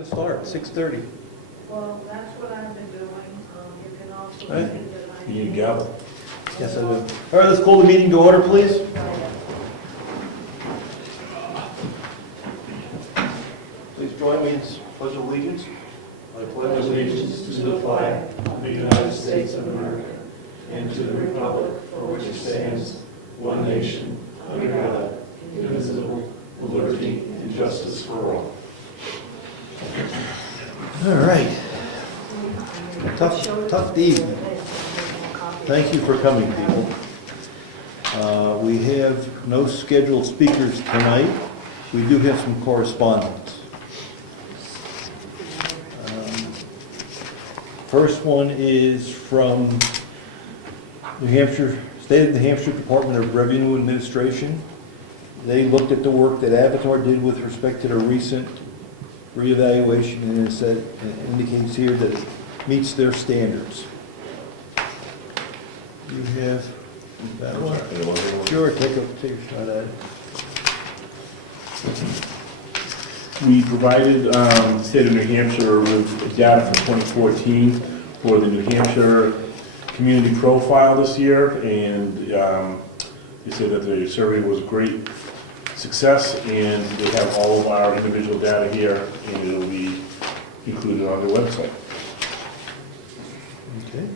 going to start? 6:30. Well, that's what I've been doing. You can also Right. see that I. You need a gavel. Yes, I do. All right, let's call the meeting to order, please. Please join me in pledge of allegiance. I Pledge allegiance to the flag of the United States of America and to the republic for which it stands, one nation, under God, indivisible, with liberty and justice for all. All right. Tough evening. Thank you for coming, people. We have no scheduled speakers tonight. We do have some correspondence. First one is from New Hampshire, State of New Hampshire Department of Revenue Administration. They looked at the work that Avatar did with respect to the recent reevaluation, and it said, it indicates here that it meets their standards. You have that one? Sure, take a shot at it. We provided the state of New Hampshire with data for 2014 for the New Hampshire community profile this year, and they said that the survey was a great success, and they have all of our individual data here, and it'll be included on their website. Okay.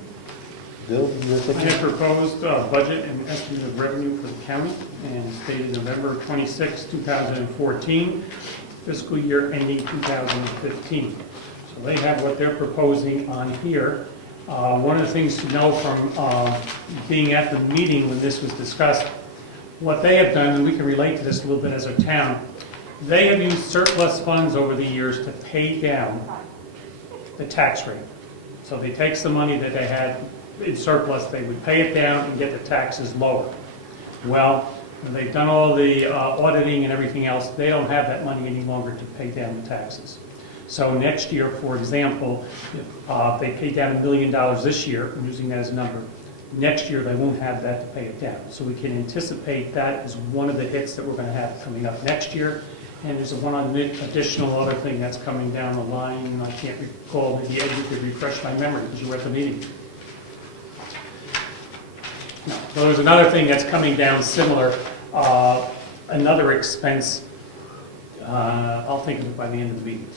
Bill, you have I something? have proposed budget and estimate of revenue for the county and stated November 26, 2014, fiscal year ending 2015. So they have what they're proposing on here. One of the things to know from being at the meeting when this was discussed, what they have done, and we can relate to this a little bit as a town, they have used surplus funds over the years to pay down the tax rate. So they take the money that they had in surplus, they would pay it down and get the taxes lower. Well, they've done all the auditing and everything else, they don't have that money any longer to pay down the taxes. So next year, for example, if they pay down $1 million this year, I'm using that as a number, next year they won't have that to pay it down. So we can anticipate that as one of the hits that we're going to have coming up next year. And there's one additional other thing that's coming down the line. I can't recall, maybe Ed, you could refresh my memory because you were at the meeting. No. So there's another thing that's coming down similar, another expense. I'll think of it by the end of the meeting.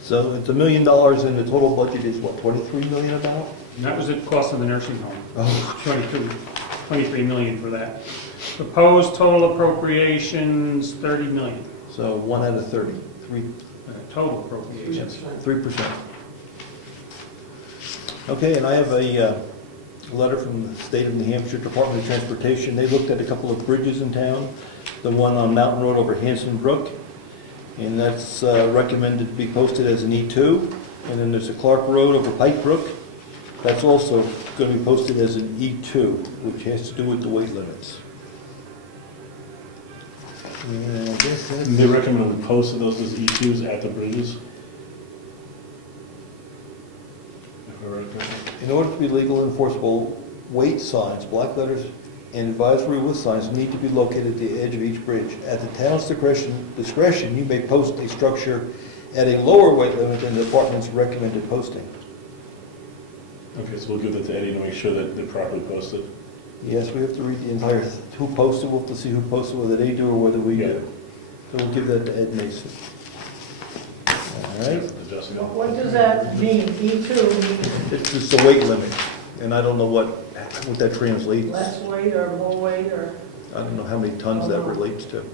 So it's $1 million and the total budget is what, 23 million about? And that was the cost of the nursing home. Oh, 23 million for that. Proposed total appropriations, 30 million. so 1 out of 30, Total appropriations. 3%. Okay, and I have a letter from the State of New Hampshire Department of Transportation. They looked at a couple of bridges in town, the one on Mountain Road over Hanson Brook, and that's recommended to be posted as an E2. And then there's a Clark Road over Pike Brook. That's also going to be posted as an E2, which has to do with the weight limits. And I guess that's... They recommend we post those as E2s at the bridges. If I read correctly. In order to be legal and enforceable, weight signs, black letters, and advisory with signs need to be located at the edge of each bridge. At the town's discretion, you may post a structure at a lower weight limit than the department's recommended posting. Okay, so we'll give that to Eddie to make sure that they're properly posted. Yes, we have to read the entire, who posted, we'll have to see who posted, whether they do or whether we do. So we'll give that to Ed Mason. All right? Adjusting it. What does that mean? E2 means It's just the weight limit, and I don't know what that translates. less weight or more weight or? I don't know how many tons that relates to.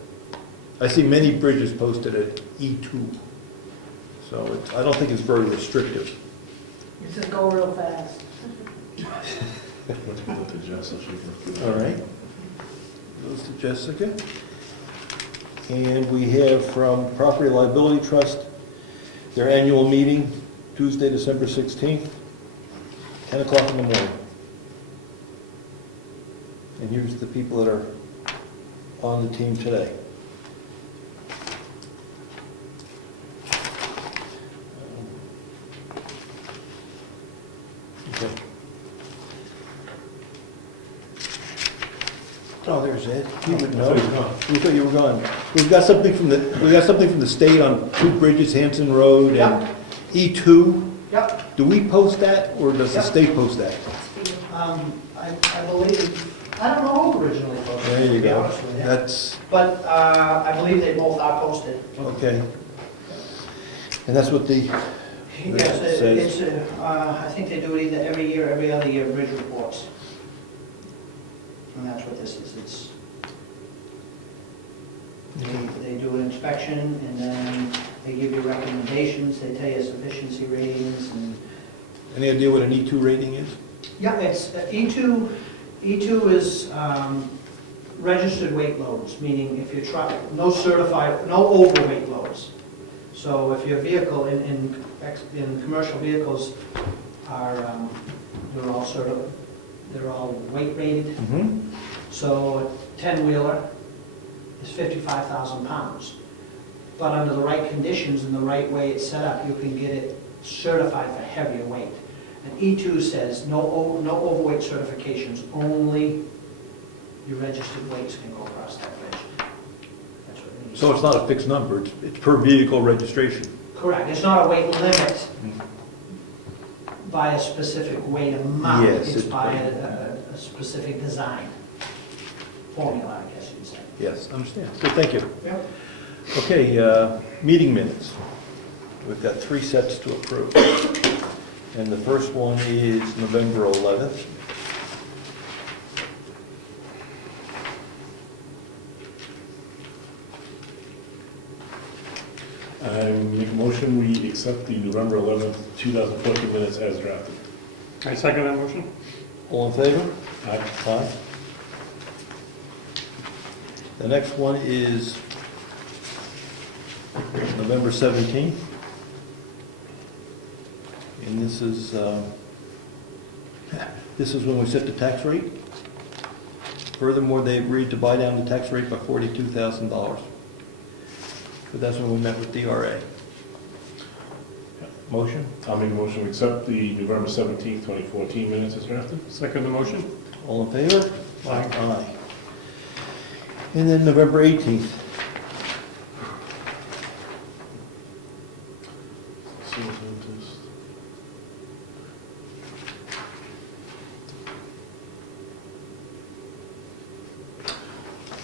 I see many bridges posted at E2, so it's, I don't think it's very restrictive. You just go real fast. Let's give that to Jess so she can... All right. Goes to Jessica. And we have from Property Liability Trust, their annual meeting, Tuesday, December 16th, 10 o'clock in the morning. And here's the people that are on the team today. Okay. Oh, there Where's Ed? He would know. We thought you were gone. We've got something from the state on 2 bridges, Hanson Road and E2. Yep, Do we post that, or does the Yep. state post that? I believe, I don't know who originally posted it, There you to be go. honest with you. That's, But I believe they both are posted. okay. And that's what the, Yes, says- I think they do it either every year, every other year, bridge reports. And that's what this is, it's, they do an inspection, and then they give you recommendations, they tell you sufficiency ratings, and any idea what an E2 rating is? yeah, it's, E2 is registered weight loads, meaning if your truck, no certified, no overweight loads. So if your vehicle in commercial vehicles are, they're all weight rated. Mm-hmm. So a 10-wheeler is 55,000 pounds. But under the right conditions and the right way it's set up, you can get it certified for heavier weight. And E2 says no overweight certifications, only your registered weights can go across that bridge. That's what it means. So it's not a fixed number, it's per vehicle registration. Correct, it's not a weight limit by a specific weight amount. Yes, It's it's- by a specific design formula, I guess you'd say. Yes, understand. Good, thank you. Yep. Okay, meeting minutes. We've got 3 sets to approve. And the first one is November 11th. I make a motion, we accept the November 11th, 2014 minutes as drafted. I second that motion. All in favor? Aye. Aye. The next one is November 17th. And this is when we set the tax rate. Furthermore, they agreed to buy down the tax rate by $42,000. But that's when we met with DRA. Motion? I'll make a motion, we accept the November 17th, 2014 minutes as drafted. Second the motion. All in favor? Aye. Aye. And then November 18th.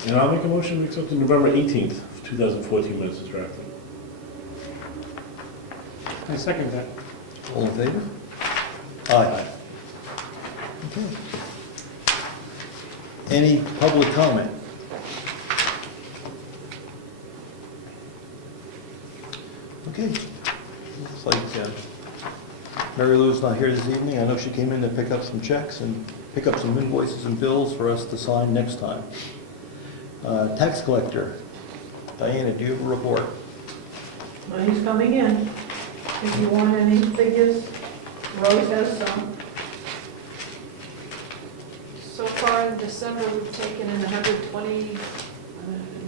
And I'll make a motion, we accept the November 18th, 2014 minutes as drafted. I second that. All in favor? Aye. Okay. Any public comment? Okay. Looks like Mary Lou's not here this evening. I know she came in to pick up some checks and pick up some invoices and bills for us to sign next time. Tax collector, Diana, do you have a report? Money's coming in. If you want any figures, Rose has some. So far in December, we've taken in 120,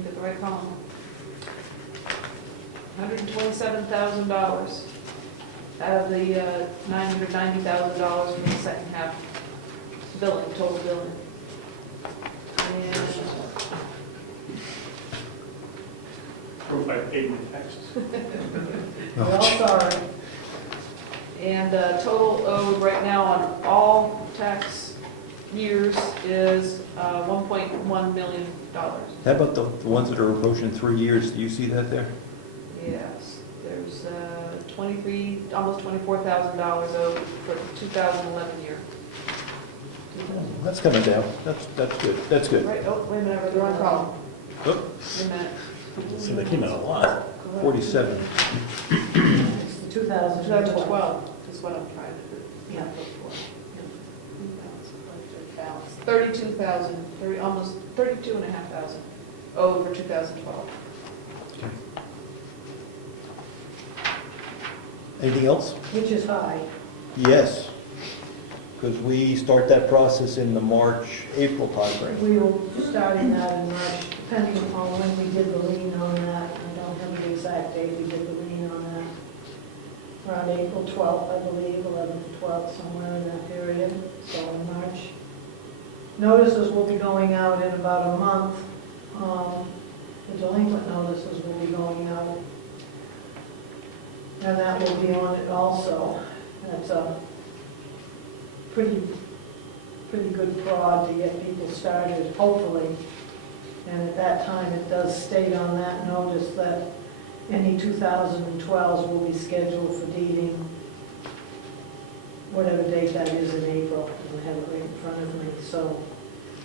get the right column, $127,000 out of the $990,000 from the second half billing, total billing. And Approved by paid in taxes. We're all sorry. And total owed right now on all tax years is $1.1 million. How about the ones that are approaching 3 years? Do you see that there? Yes, there's almost $24,000 owed for the 2011 year. That's coming down. That's good. That's good. Right, oh, wait a minute, we're the wrong column. Oh, Wait a minute. So they came out a lot. 47. It's 2012. 2012 is what I'm trying to Yeah. look for. 32,000, almost 32,500 owed for 2012. Anything else? Which is high. Yes, because we start that process in the March, April timeframe. We will start in that in March, depending upon when we did the lien on that. I don't have the exact date we did the lien on that. Around April 12th, I believe, 11th, 12th, somewhere in that period. So in March, Notices will be going out in about a month. The delinquent notices will be going out. And that will be on it also. That's a pretty good prod to get people started, hopefully. And at that time, it does state on that notice that any 2012s will be scheduled for deeding, whatever date that is in April. I have it right in front of me. So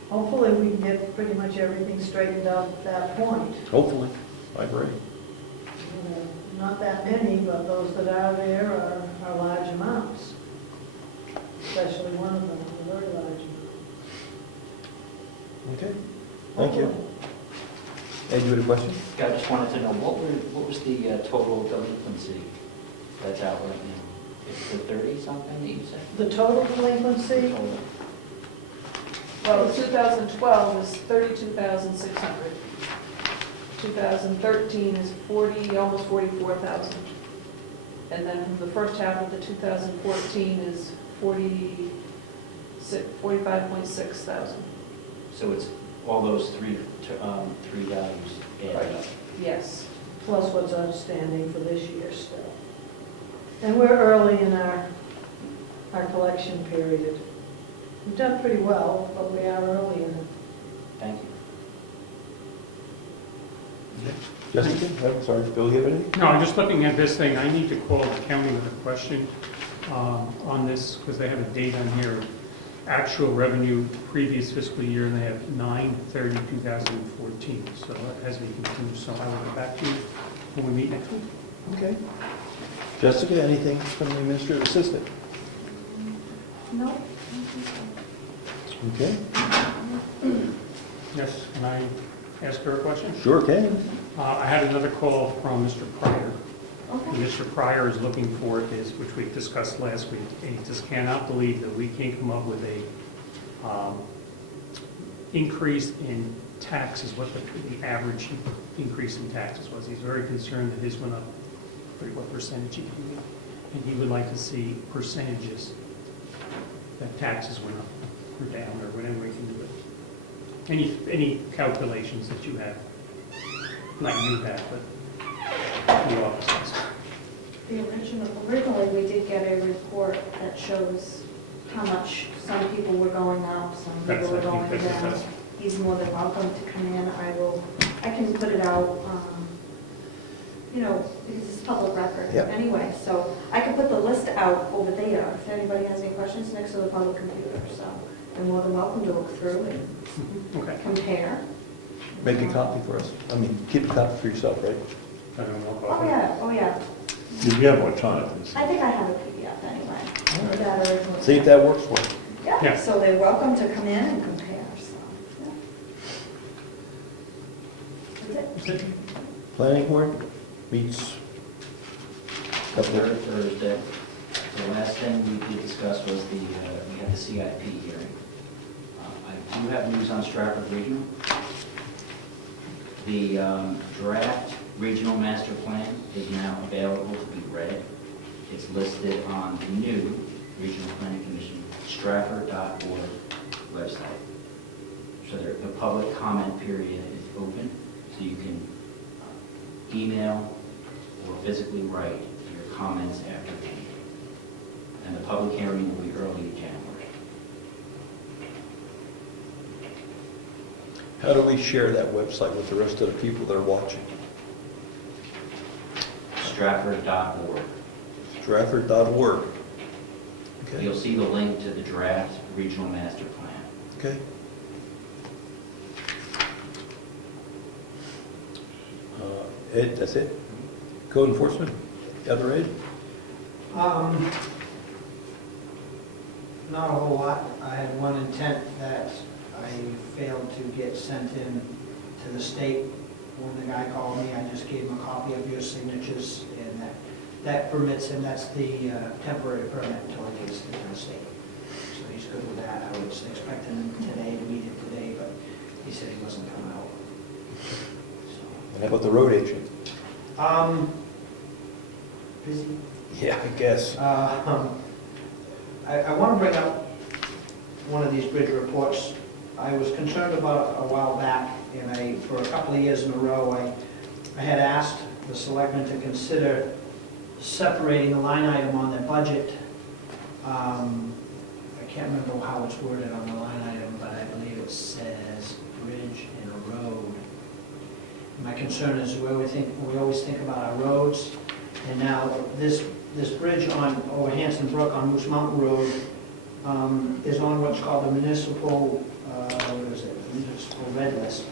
hopefully we can get pretty much everything straightened out at that point. Hopefully, I agree. Not that many, but those that are there are large amounts. Especially one of them, a very large amount. Okay, thank you. Ed, you had a question? Yeah, I just wanted to know, what was the total delinquency that's out right now? It's the 30-something that you said? The total delinquency, Total. Well, 2012 is 32,600. 2013 is 40, almost 44,000. And then the first half of the 2014 is 45.6 thousand. So it's all those three values added up? Yes. plus what's outstanding for this year still. And we're early in our collection period. We've done pretty well, but we are early in it. Thank you. Jessica, I'm sorry, Bill, you have anything? No, I'm just looking at this thing. I need to call the county with a question on this, because they have a date on here, actual revenue previous fiscal year, and they have 9/30/2014. So that has me confused, so I will get back to you when we meet next week. Okay. Jessica, anything from the administrative assistant? No. Okay, Yes, can I ask her a question? sure can. I had another call from Mr. Pryor. Okay. Mr. Pryor is looking for his, which we discussed last week, and he just cannot believe that we can't come up with a increase in taxes, what the average increase in taxes was. He's very concerned that his went up, what percentage he gave me, and he would like to see percentages that taxes went up or down, or whatever we can do it. Any calculations that you have? Not you have, but the office. Originally, we did get a report that shows how much some people were going up, some people were going down. He's more than welcome to come in. I can put it out, because it's public record Yep. anyway. So I can put the list out over there if anybody has any questions next to the public computer. So they're more than welcome to look through and Okay. compare. Make a copy for us. I mean, keep a copy for yourself, right? I don't know. Oh, yeah, oh, yeah. You have electronic. I think I have a PDF anyway. With that original. See if that works for you. Yeah, Yeah. so they're welcome to come in and compare, so, yeah. That's it. Planning board meets couple Third Thursday. The last thing we did discuss was we had the CIP hearing. I do have news on Stratford Regional. The draft regional master plan is now available to be read. It's listed on the new Regional Planning Commission Stratford.org website. So the public comment period is open, so you can email or physically write your comments after the meeting. And the public hearing will be early in January. How do we share that website with the rest of the people that are watching? Stratford.org. Stratford.org. Okay, You'll see the link to the draft regional master plan. okay. Ed, that's it? Code enforcement? Other Ed? Not a whole lot. I had one intent that I failed to get sent in to the state. When the guy called me, I just gave him a copy of your signatures, and that permits him, that's the temporary permit until he gets to the state. So he's good with that. I was expecting him today to meet him today, but he said he wasn't coming out. And how about the road agent? So, busy. Yeah, I guess. I want to bring up one of these bridge reports. I was concerned about a while back, and for a couple of years in a row, I had asked the selectmen to consider separating a line item on their budget. I can't remember how it's worded on the line item, but I believe it says bridge and a road. My concern is we always think about our roads, and now this bridge over Hanson Brook on Moose Mountain Road is on what's called the municipal, municipal red list.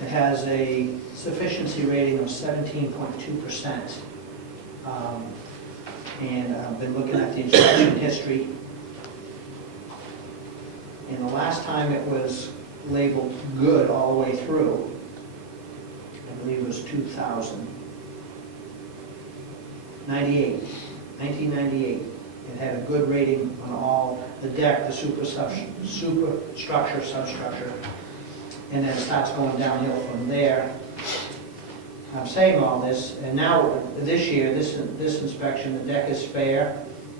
It has a sufficiency rating of 17.2%. And I've been looking at the inspection history. And the last time it was labeled good all the way through, I believe it was 1998. It had a good rating on all, the deck, the superstructure, substructure, and then it starts going downhill from there. I'm saying all this, and now, this year, this inspection, the deck is fair,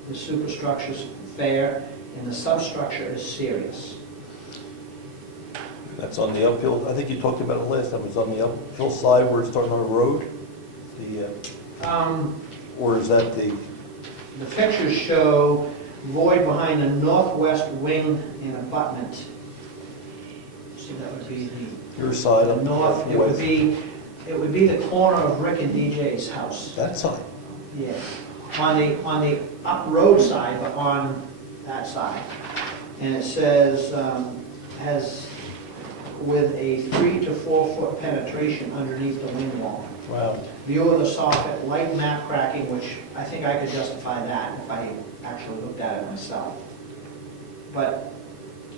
the superstructure's fair, and the substructure is serious. That's on the uphill, I think you talked about it last time, it's on the uphill side where it's starting on a road? Or is that the... The pictures show void behind the northwest wing and abutment. So that would be Your side the on north, it would be the corner of Rick and DJ's house. That side? Yeah, on the up road side, but on that side. And it says, has with a 3 to 4 foot penetration underneath the wing wall. Wow. View of the soffit, light map cracking, which I think I could justify that if I actually looked at it myself. But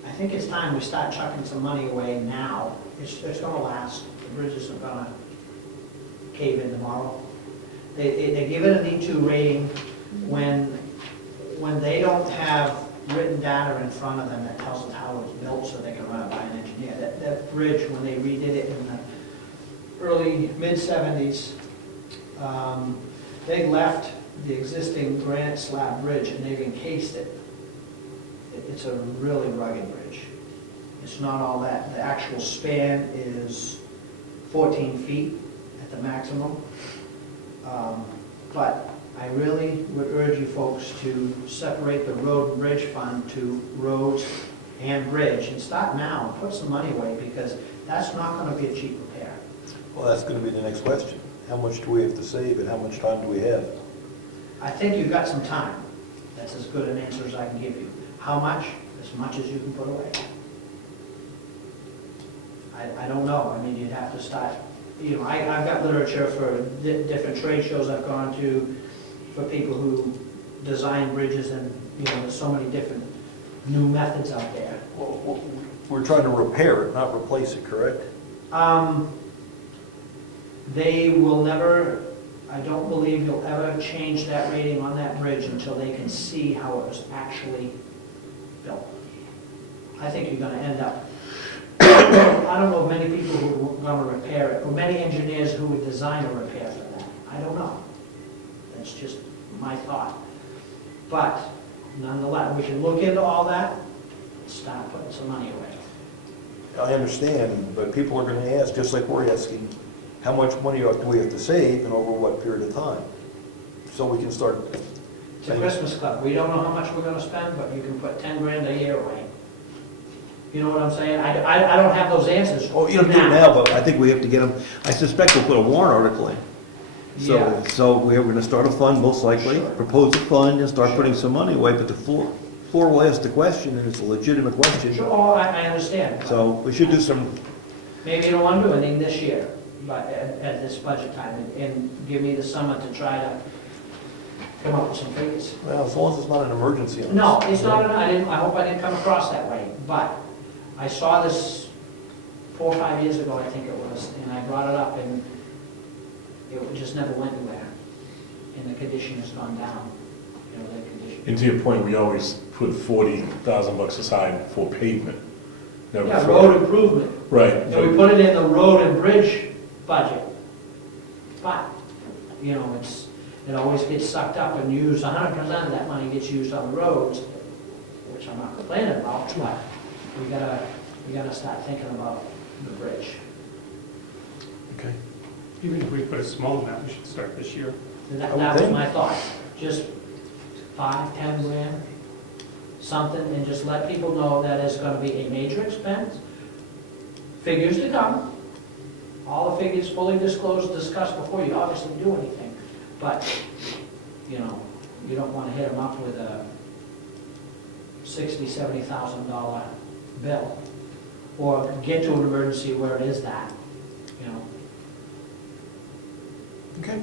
I think it's time we start chucking some money away now. It's gonna last. The bridge isn't gonna cave in tomorrow. They give it an E2 rating when they don't have written data in front of them that tells us how it's built so they can run it by an engineer. That bridge, when they redid it in the early, mid-70s, they left the existing granite slab bridge and they've encased it. It's a really rugged bridge. It's not all that. The actual span is 14 feet at the maximum. But I really would urge you folks to separate the road and bridge fund to roads and bridge and start now and put some money away because that's not going to be a cheap repair. Well, that's going to be the next question. How much do we have to save and how much time do we have? I think you've got some time. That's as good an answer as I can give you. How much? As much as you can put away. I don't know. I mean, you'd have to start, you know, I've got literature for different trade shows I've gone to for people who design bridges and, you know, there's so many different new methods out there. Well, we're trying to repair it, not replace it, correct? They will never, I don't believe you'll ever change that rating on that bridge until they can see how it was actually built. I think you're gonna end up, I don't know of many people who are gonna repair it, or many engineers who would design a repair for that. I don't know. That's just my thought. But nonetheless, we can look into all that and start putting some money away. I understand, but people are going to ask, just like we're asking, how much money do we have to save and over what period of time? So we can start. It's a Christmas club. We don't know how much we're gonna spend, but you can put 10 grand a year away. You know what I'm saying? I don't have those answers. Oh, you don't do it now, but I think we have to get them, I suspect we'll put a warrant article in. Yeah. So we're going to start a fund, most likely, Sure. propose a fund and start Sure. putting some money away, but the floor will ask the question, and it's a legitimate question. Sure, oh, I understand. So we should do some, Maybe you don't want to do anything this year, but at this budget time, and give me the summer to try to come up with some figures. well, as long as it's not an emergency. on No, this. it's not, I hope I didn't come across that way, but I saw this 4 or 5 years ago, I think it was, and I brought it up, and it just never went anywhere, and the condition has gone down, you know, the condition. And to your point, we always put $40,000 aside for pavement. Never Yeah, for- road improvement, Right. and we put it in the road and bridge budget, but, you know, it always gets sucked up and used, 100% of that money gets used on the roads, which I'm not complaining about, but we gotta we gotta start thinking about the bridge. Okay. Even if we put a small amount, we should start this year. And I would that was think. my thought, just 5, 10 grand, something, and just let people know that it's gonna be a major expense. Figures to come, all the figures fully disclosed, discussed before you obviously do anything. But, you know, you don't wanna hit them up with a $60,000, $70,000 bill, or get to an emergency where it is that, you know. Okay.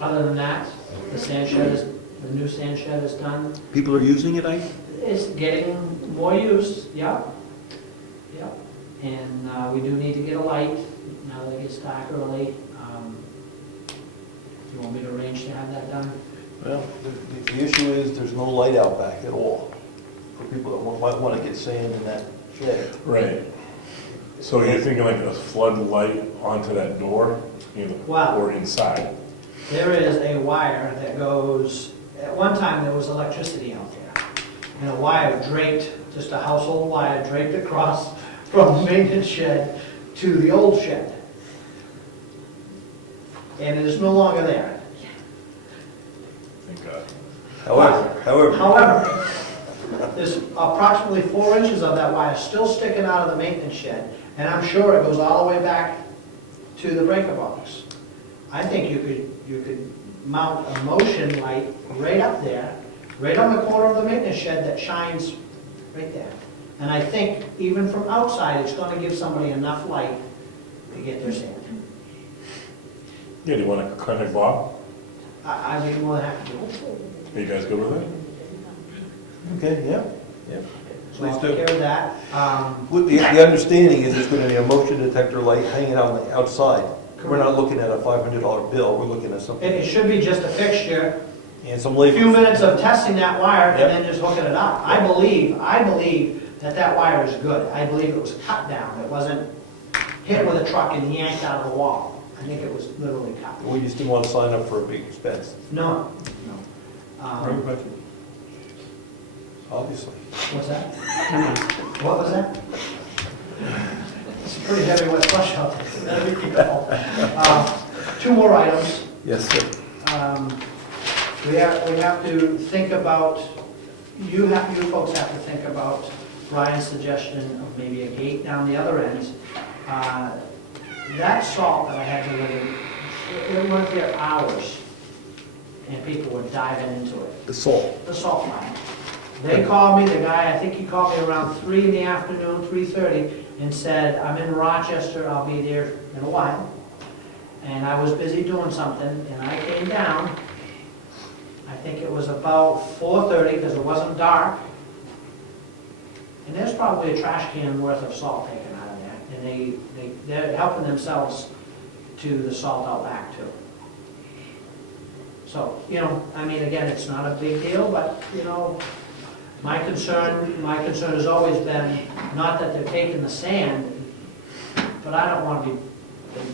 Other than that, the sand shed is, the new sand shed is done. People are using it, It's getting more use, yep, yep. And we do need to get a light now that it gets dark early. You want me to arrange to have that done? Well, the issue is there's no light out back at all for people that might want to get sand in that shed. Right. So you're thinking like a floodlight onto that door, Wow. or inside? There is a wire that goes, at one time there was electricity out there. And a wire draped, just a household wire draped across from the maintenance shed to the old shed. And it is no longer there. Thank God. However, There's approximately 4 inches of that wire still sticking out of the maintenance shed, and I'm sure it goes all the way back to the breaker box. I think you could mount a motion light right up there, right on the corner of the maintenance shed that shines right there. And I think even from outside, it's gonna give somebody enough light to get their sand. Yeah, do you want to contact Bob? I'd be more than happy to. Are you guys good with it? okay, yeah, yeah. So I'll Please take do. care of that. With the understanding is there's going to be a motion detector light hanging out on the outside. We're not looking at a $500 bill, we're looking at something, It should be just a fixture, and some a labor. few minutes of testing that wire and Yep. then just hooking it up. I believe that wire is good. I believe it was cut down. It wasn't hit with a truck and yanked out of the wall. I think it was literally cut. We just didn't want to sign up for a big expense, No, no. Road budget. obviously. What's that? What was that? It's a pretty heavyweight flush out there. Better be careful. 2 more items. Yes, sir. We have to think about, you folks have to think about Brian's suggestion of maybe a gate down the other end. That salt that I had delivered, it went there hours, and people were diving into it. The salt. The salt mine. They called me, the guy, I think he called me around 3 in the afternoon, 3:30, and said, I'm in Rochester, I'll be there in a while. And I was busy doing something, and I came down, I think it was about 4:30, because it wasn't dark. And there's probably a trash can worth of salt taken out of there, and they're helping themselves to the salt out back too. So, you know, I mean, again, it's not a big deal, but, you know, my concern has always been, not that they're taking the sand, but I don't want to be,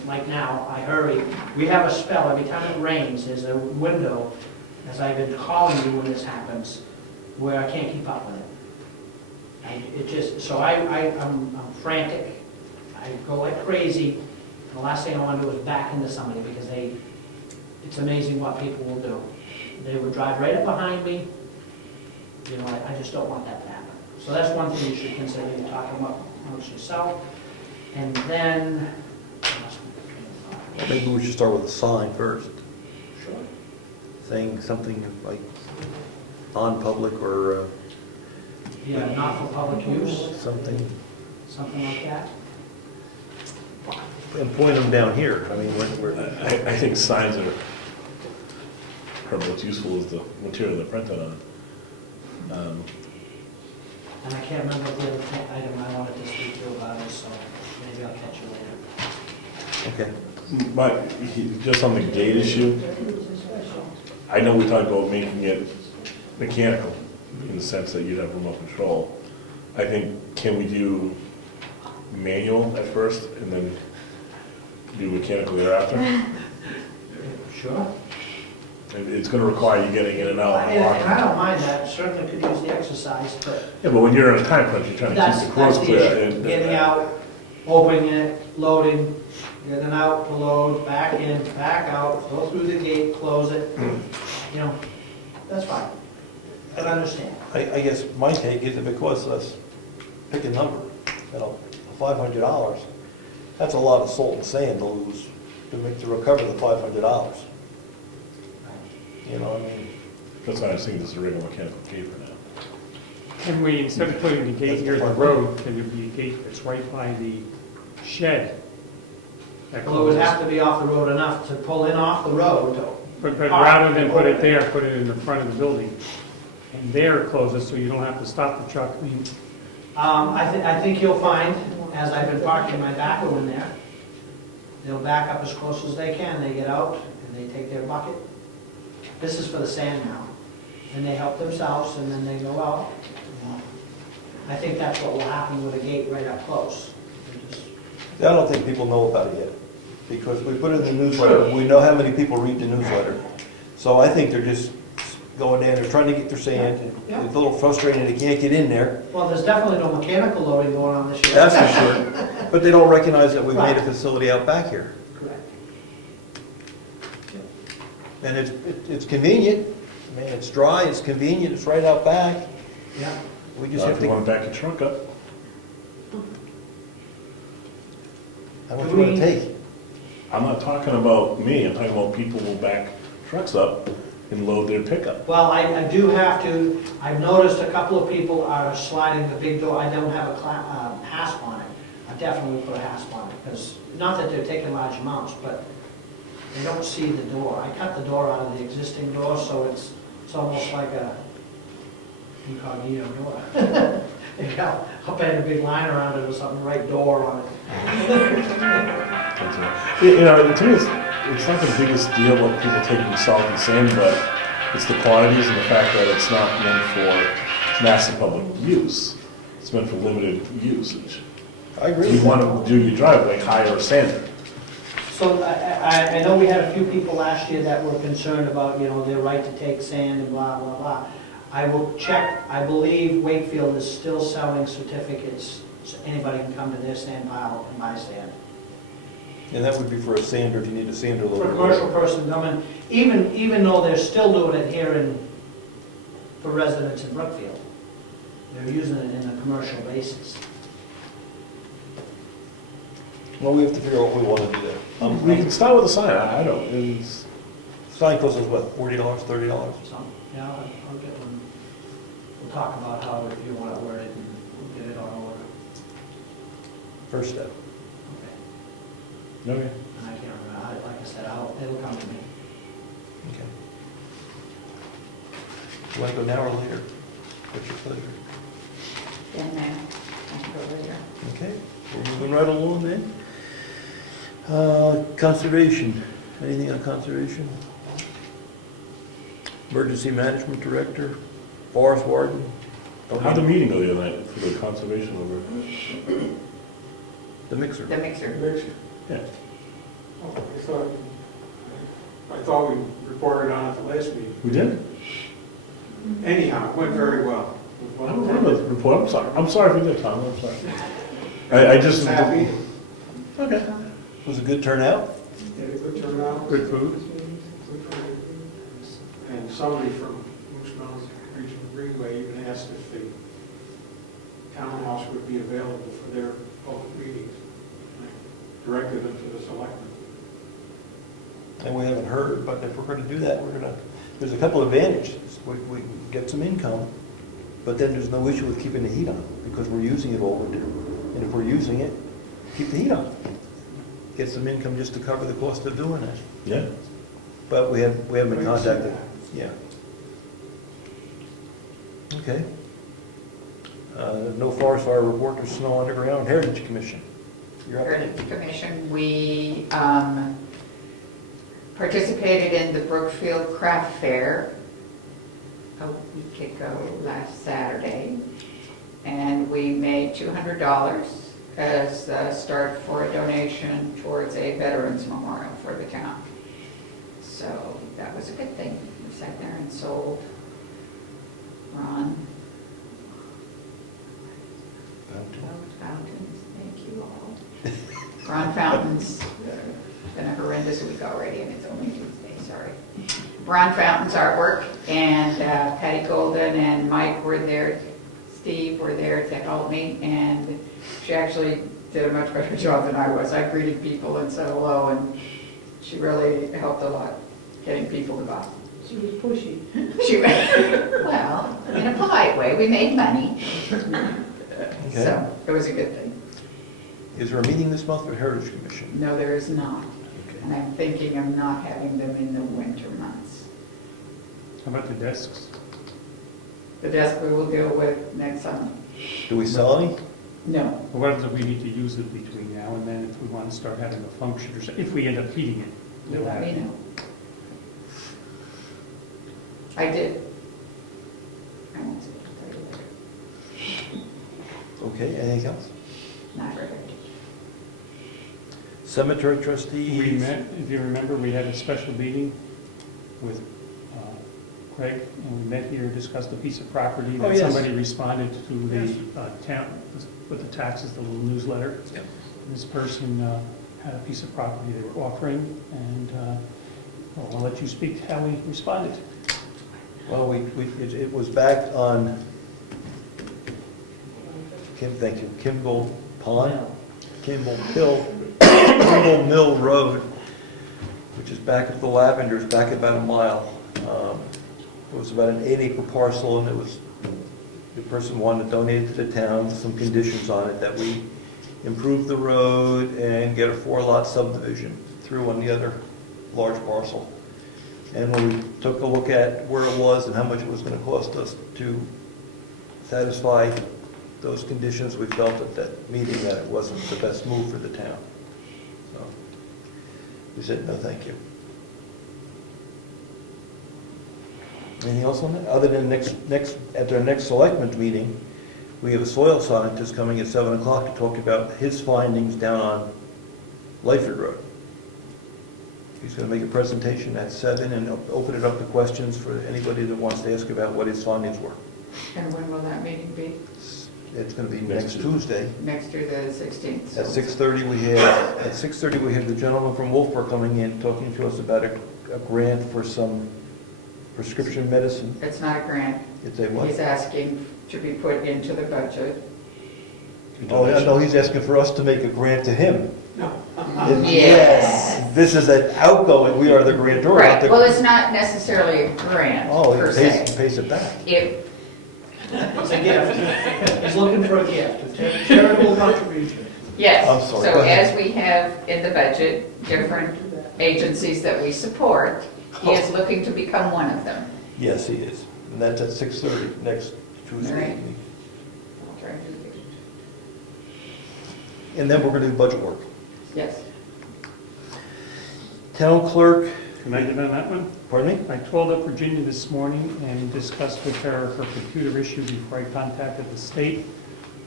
like now, I hurry. We have a spell, every time it rains, there's a window, as I've been calling you when this happens, where I can't keep up with it. I'm frantic. I go like crazy. And the last thing I want to do is back into somebody, because it's amazing what people will do. They would drive right up behind me. You know, I just don't want that to happen. So that's one thing you should consider when you're talking about amongst yourself. And then, Maybe we should start with a sign first, sure. saying something like non-public or Yeah, not for public use, something, something like that. and point them down here. I mean, we're, I think signs are what's useful is the material they're printed on. And I can't remember the other item I wanted to speak to you about it, so maybe I'll catch you later. okay. But just on the gate issue, I know we talked about making it mechanical, in the sense that you'd have remote control. I think, can we do manual at first, and then do mechanical thereafter? Sure. It's gonna require you getting in and out. And I don't mind that, certainly could use the exercise, but Yeah, but when you're in a time crunch, you're trying to that's, keep the crows that's the clear. issue. and- Getting out, opening it, loading, getting out to load, back in, back out, go through the gate, close it, you know, that's fine. I understand. I guess my take is if it costs us, pick a number, $500, that's a lot of salt and sand to lose to recover the $500. You know, I mean, That's why I was thinking this is a regular mechanical gate for now. Can we, instead of putting the gate near the road, can there be a gate that's right by the shed? That Well, it would closes? have to be off the road enough to pull in off the road to But rather than put it there, put it in the front of the building. And there close it, so you don't have to stop the truck. I mean, I think you'll find, as I've been parking my backhoe in there, they'll back up as close as they can, they get out, and they take their bucket. This is for the sand now, and they help themselves, and then they go out. I think that's what will happen with a gate right up close. They just- I don't think people know about it yet, because we put it in the newsletter, we know how many people read the newsletter. So I think they're just going in, they're trying to get their sand, and Yeah. it's a little frustrating they can't get in there, Well, there's definitely no mechanical loading going on this year. that's for sure. But they don't recognize that we've made a Right. facility out back here. Correct. And it's convenient, I mean, it's dry, it's convenient, it's right out back. Yeah. We just Now, have if you to, want to back your truck up, how much you want to take? I'm not talking about me, I'm talking about people who back trucks up and load their pickup. Well, I do have to, I've noticed a couple of people are sliding the big door, I don't have a hasp on it. I definitely will put a hasp on it, because, not that they're taking large amounts, but they don't see the door. I cut the door out of the existing door, so it's almost like a incognito door. You know, I'll paint a big line around it or something, write door on it. You know, to me, it's not the biggest deal what people taking salt and sand, but it's the quantities and the fact that it's not meant for massive public use. It's meant for limited usage. I agree If with you that. want to do your driveway, hire a sander. So I know we had a few people last year that were concerned about, you know, their right to take sand and blah, blah, blah. I will check, I believe Wakefield is still selling certificates, so anybody can come to their sand pile and buy sand. And that would be for a sander, if you need a sander For loader. a commercial person coming, even though they're still doing it here for residents in Brookfield. They're using it in a commercial basis. Well, we have to figure out what we want to do there. We can start with a sign, I don't, it's, Sign costs us what, $40, $30? So, yeah, I'll get one. We'll talk about how, if you want to word it, and we'll get it on order. First step. Okay. okay. And I can't remember, like I said, it'll come to me. Okay. You want to go now or later? What's your pleasure? Then I can go later. Okay, we're moving right along then. Conservation, anything on conservation? Emergency Management Director, Forest Warden? How'd the meeting go the other night for the conservation over? The mixer. The mixer. Yeah. I thought we reported on it the last meeting. We did? Anyhow, it went very well. I don't remember the report, I'm sorry if we did, Tom, I'm sorry. I just. Happy, Okay. Was it a good turnout? had a good turnout. Good food. Good food. And somebody from Moose Mountain Regional Greenway even asked if the townhouse would be available for their public meetings. I directed them to the selectmen. And we haven't heard, but if we're going to do that, there's a couple of advantages. We get some income, but then there's no issue with keeping the heat on, because we're using it all winter. And if we're using it, keep the heat on. Get some income just to cover the cost of doing it. Yeah. But we haven't been Great to see contacted. that. Yeah. Okay. No forest fire report or snow underground. Heritage Commission. You're up. Heritage Commission, we participated in the Brookfield Craft Fair a week ago, last Saturday, and we made $200 as the start for a donation towards a Veterans Memorial for the town. So that was a good thing. sold. Ron Fountains, thank you all. Ron Fountains, been a horrendous week already, and it's only Tuesday, sorry. Ron Fountains artwork, and Patty Golden and Mike were there, Steve were there to help me, and she actually did a much better job than I was. I greeted people and said hello, and she really helped a lot getting people to buy. She was pushy. She, well, in a polite way, we made money. Okay. So it was a good thing. Is there a meeting this month for Heritage Commission? No, there is not. Okay. And I'm thinking of not having them in the winter months. How about the desks? The desk we will deal with next summer. Do we sell any? No, Or what if we need to use it between now and then, if we want to start having a function, or if we end up heating it? you we'll let have me it. know. I did. I won't say, I'll tell you later. Okay, anything else? Not really. Cemetery We trustees? met, if you remember, we had a special meeting with Craig, and we met here, discussed a piece of property Oh, that yes. somebody responded to the town, with the taxes, the little newsletter. Yep. This person had a piece of property they were offering, and well, I'll let you speak to how we responded. Well, it was back on, thank you, Kimball Pond, Kimball Mill Road, which is back at the Lavenders, back about a mile. It was about an 8-acre parcel, and the person wanted to donate it to the town with some conditions on it, that we improve the road and get a 4-lot subdivision through on the other large parcel. And when we took a look at where it was and how much it was going to cost us to satisfy those conditions, we felt at that meeting that it wasn't the best move for the town. So we said, no, thank you. Anything else on that? Other than at their next selectmen's meeting, we have a soil scientist coming at 7 o'clock to talk about his findings down on Lyford Road. He's going to make a presentation at 7 and open it up to questions for anybody that wants to ask about what his findings were. And when will that meeting be? It's going to be Next next Tuesday. Next to the 16th. At 6:30 we have the gentleman from Wolfboro coming in, talking to us about a grant for some prescription medicine. It's not a grant. It's a what? He's asking to be put into the budget. Oh, yeah, no, he's asking for us to make a grant to him. Yes. This is an outgoing, we are the grantor. not Right, the- well, it's not necessarily a grant Oh, per he se. pays it back. It, It's a gift. He's looking for a gift, a charitable contribution. yes. I'm sorry, So go ahead. as we have in the budget, different agencies that we support, he is looking to become one of them. Yes, he is. And that's at 6:30 next Tuesday Right. evening. I'll try to do it. And then we're going to do budget work. Yes. Town clerk, Can I get on that one? pardon me? I called up Virginia this morning and discussed with her her computer issue before I contacted the state.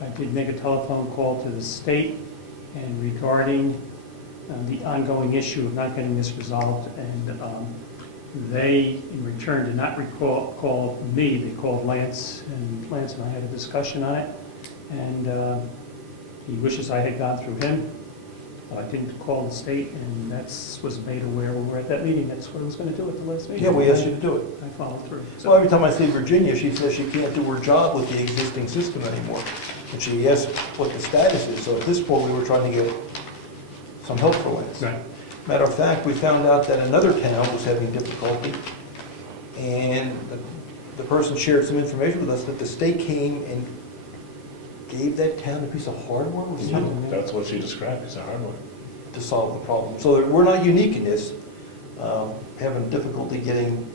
I did make a telephone call to the state and regarding the ongoing issue of not getting this resolved, and they, in return, did not call me, they called Lance, and Lance and I had a discussion on it, and he wishes I had gone through him. I didn't call the state, and that's was made aware when we were at that meeting. That's what I was going to do at the last meeting. Yeah, we asked you to do it. I followed through. So every time I see Virginia, she says she can't do her job with the existing system anymore. And she asks what the status is. So at this point, we were trying to get some help for Lance. Right. Matter of fact, we found out that another town was having difficulty, and the person shared some information with us that the state came and gave that town a piece of hardware or something That's what she described, as a hard one. to solve the problem. So that we're not unique in this, having difficulty getting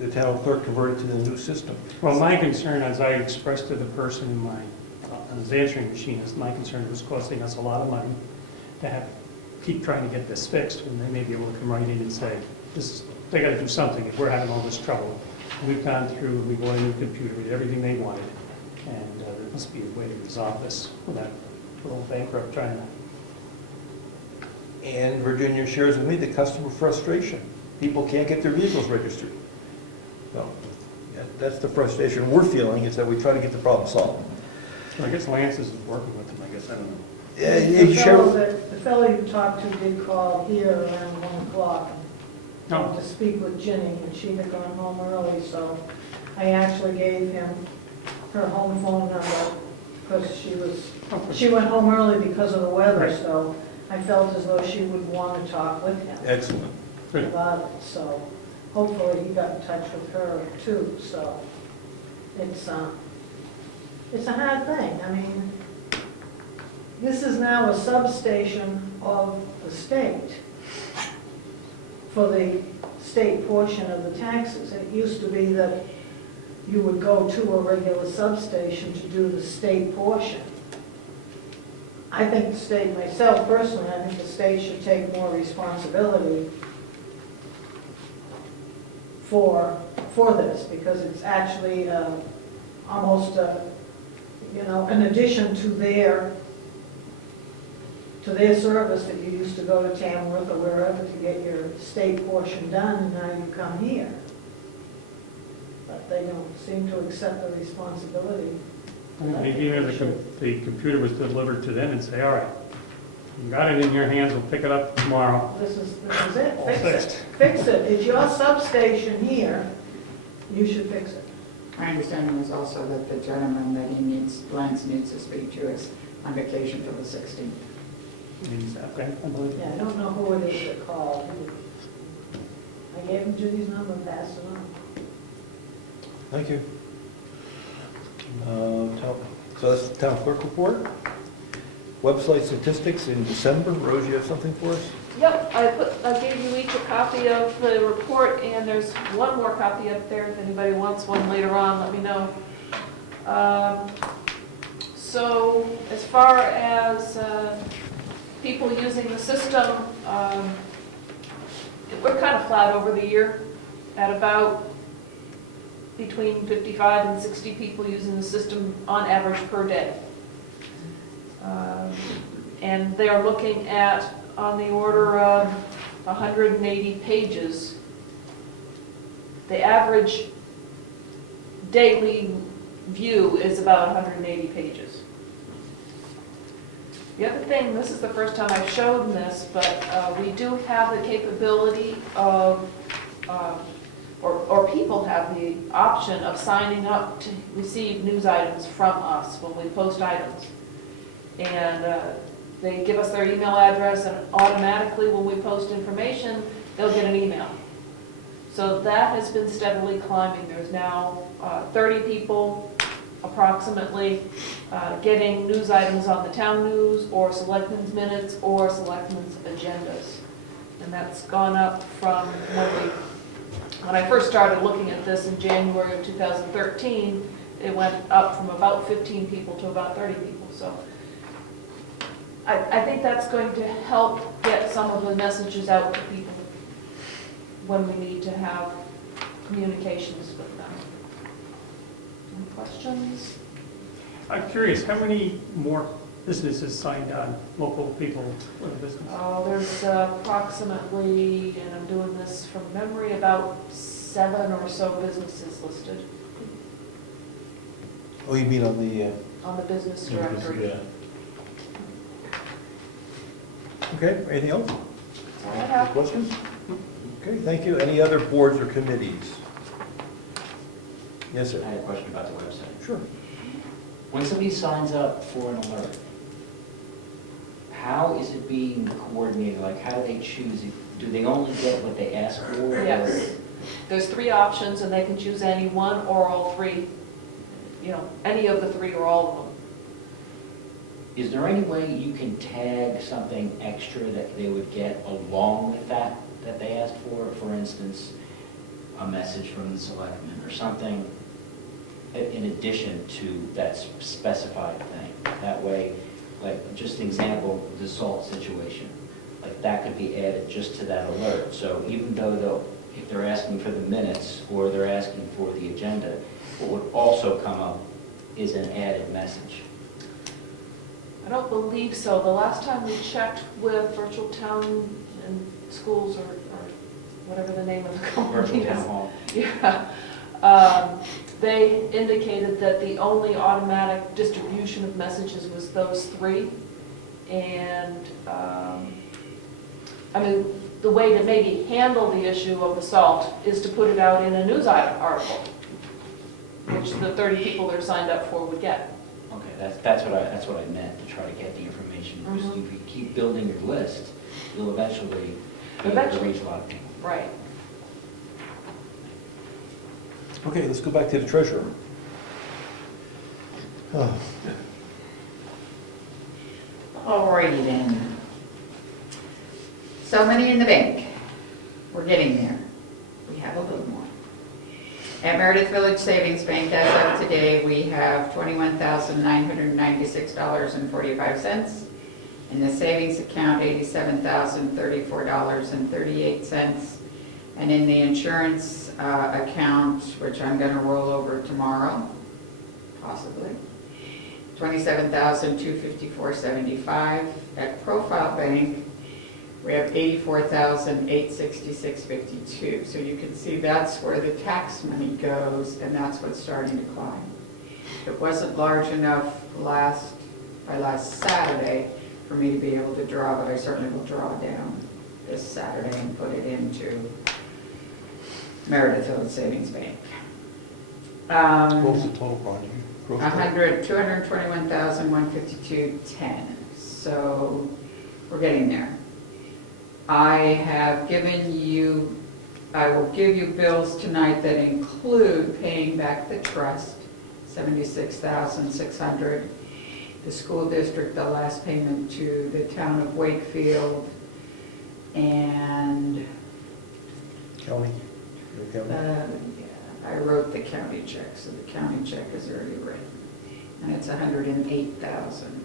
the town clerk converted to the new system. Well, my concern, as I expressed to the person in my on his answering machine, is my concern it was costing us a lot of money to keep trying to get this fixed, when they may be able to come right in and say, they got to do something if we're having all this trouble. We've gone through, we bought a new computer, we did everything they wanted, and there must be a way to resolve this without a little bankrupt trying to. And Virginia shares with me the customer frustration. People can't get their vehicles registered. Well, yeah, that's the frustration we're feeling, is that we try to get the problem solved. So I guess Lance is working with them, I guess, I don't know. Yeah, The fellow Cheryl, the fellow you talked to did call here around 1 o'clock No, to speak with Ginny, and she had gone home early, so I actually gave him her home phone number, because she went home early because of the weather, Right. so I felt as though she would want to talk with him excellent. good. about it, so hopefully he got in touch with her too, so it's a hard thing. I mean, this is now a substation of the state for the state portion of the taxes. It used to be that you would go to a regular substation to do the state portion. I think the state, myself personally, I think the state should take more responsibility for this, because it's actually almost, an addition to their service that you used to go to Tamworth or wherever to get your state portion done, and now you come here. But they don't seem to accept the responsibility. Maybe the computer was delivered to them and say, all right, you got it in your hands, we'll pick it up tomorrow. This is it, All fix fixed. it. Fix it, it's your substation here, you should fix it. My understanding is also that the gentleman that Lance needs to speak to is on vacation till the 16th. Okay, I believe Yeah, I don't know who it is that called. I gave him Judy's number, passed it on. Thank you. So that's the town clerk report. Website statistics in December. Rose, you have something for us? Yep, I gave you each a copy of the report, and there's one more copy up there. If anybody wants one later on, let me know. So as far as people using the system, we're kind of flat over the year at about between 55 and 60 people using the system on average per day. And they're looking at on the order of 180 pages. The average daily view is about 180 pages. The other thing, this is the first time I've shown this, but we do have the capability of, or people have the option of signing up to receive news items from us when we post items. And they give us their email address, and automatically when we post information, they'll get an email. So that has been steadily climbing. There's now 30 people approximately getting news items on the town news, or selectmen's minutes, or selectmen's agendas. And that's gone up from when I first started looking at this in January of 2013, it went up from about 15 people to about 30 people. So I think that's going to help get some of the messages out to people when we need to have communications with them. Any questions? I'm curious, how many more businesses signed on, local people with a business? Oh, there's approximately, and I'm doing this from memory, about 7 or so businesses listed Oh, you mean on the, on the business directory. yeah. Okay, anything else? That's all I have. Questions? Okay, thank you. Any other boards or committees? Yes, I sir. had a question about the website. Sure. When somebody signs up for an alert, how is it being coordinated? Like, how do they choose? Do they only get what they ask for? or- Yes. There's 3 options, and they can choose any one or all 3. Any of the 3 or all of them. Is there any way you can tag something extra that they would get along with that they asked for? For instance, a message from the selectmen or something in addition to that specified thing. That way, like, just an example, the salt situation, like that could be added just to that alert. So even though if they're asking for the minutes or they're asking for the agenda, what would also come up is an added message. I don't believe so. The last time we checked with Virtual Town and Schools, or whatever the name of the company Virtual is. town hall. Yeah, They indicated that the only automatic distribution of messages was those 3. And, I mean, the way to maybe handle the issue of the salt is to put it out in a news article, which the 30 people that are signed up for would get. Okay, that's what I meant, to try to get the information. Just if you keep building your list, you'll eventually be able to reach a lot of people. Right. Okay, let's go back to the treasurer. Alrighty then. So money in the bank. We're getting there. We have a little more. At Meredith Village Savings Bank, as of today, we have $21,996.45. In the savings account, $87,034.38. And in the insurance account, which I'm going to roll over tomorrow, possibly, $27,254.75. At Profile Bank, we have $84,866.52. So you can see that's where the tax money goes, and that's what's starting to climb. It wasn't large enough by last Saturday for me to be able to draw, but I certainly will draw down this Saturday and put it into Meredith Village Savings Bank. What was the total, Ron? $221,152.10. So we're getting there. I will give you bills tonight that include paying back the trust, $76,600. The school district, the last payment to the town of Wakefield, and County? I wrote the county check, so the county check is already written, and it's $108,000.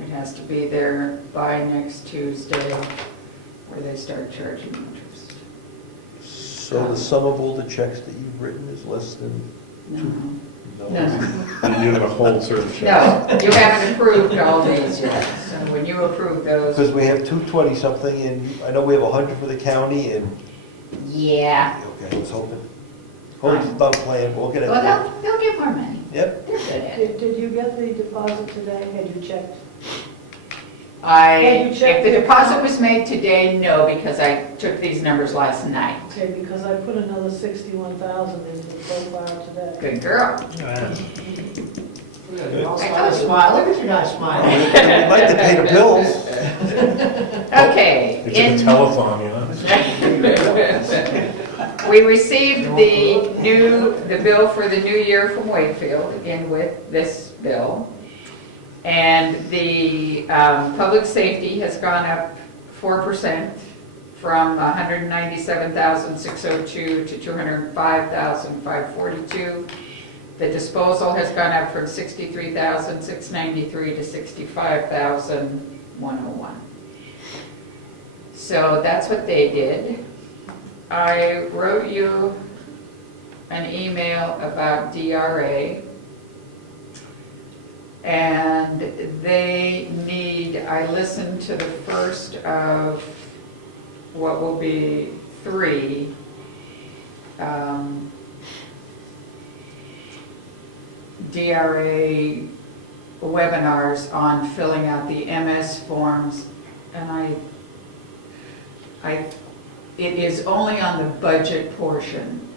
It has to be there by next Tuesday, where they start charging interest. So the sum of all the checks that you've written is less than No, No. no, You're gonna hold certain checks. no, you haven't approved all these yet, so when you approve those, Because we have 220-something, and I know we have 100 for the county, and, yeah. okay, I was hoping. Hoping it's not planned, we'll get it. Well, they'll get more money. Yep. They're good at it. Did you get the deposit today? Had you checked? If you checked the the deposit account? was made today, no, because I took these numbers last night. Okay, because I put another 61,000 into the profile today. Good girl. You're all I smiling. told you, smile. Look at you guys smiling. We'd like to pay the bills. Okay. It's like a telethon, you know? We received the bill for the new year from Wakefield, again with this bill. And the public safety has gone up 4% from $197,602 to $205,542. The disposal has gone up from $63,693 to $65,101. So that's what they did. I wrote you an email about DRA, and I listened to the first of what will be 3 DRA webinars on filling out the MS forms, and it is only on the budget portion,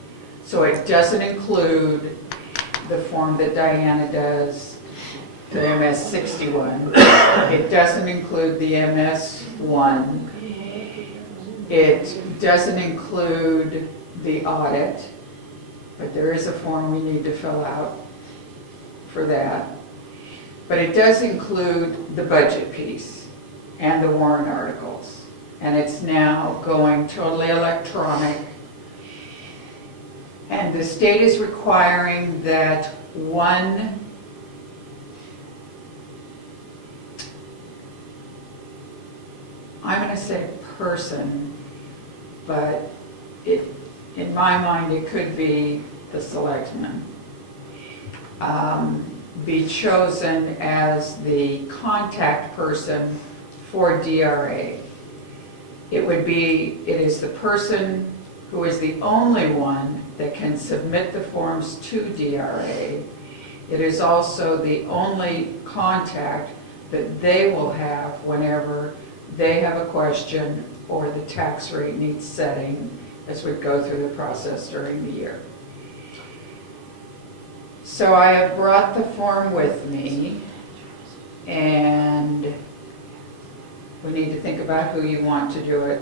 so it doesn't include the form that Diana does, the MS 61. It doesn't include the MS 1. It doesn't include the audit, but there is a form we need to fill out for that. But it does include the budget piece and the warrant articles. And it's now going totally electronic. And the state is requiring that one I'm going to say person, but in my mind it could be the selectmen, be chosen as the contact person for DRA. It is the person who is the only one that can submit the forms to DRA. It is also the only contact that they will have whenever they have a question or the tax rate needs setting as we go through the process during the year. So I have brought the form with me, and we need to think about who you want to do it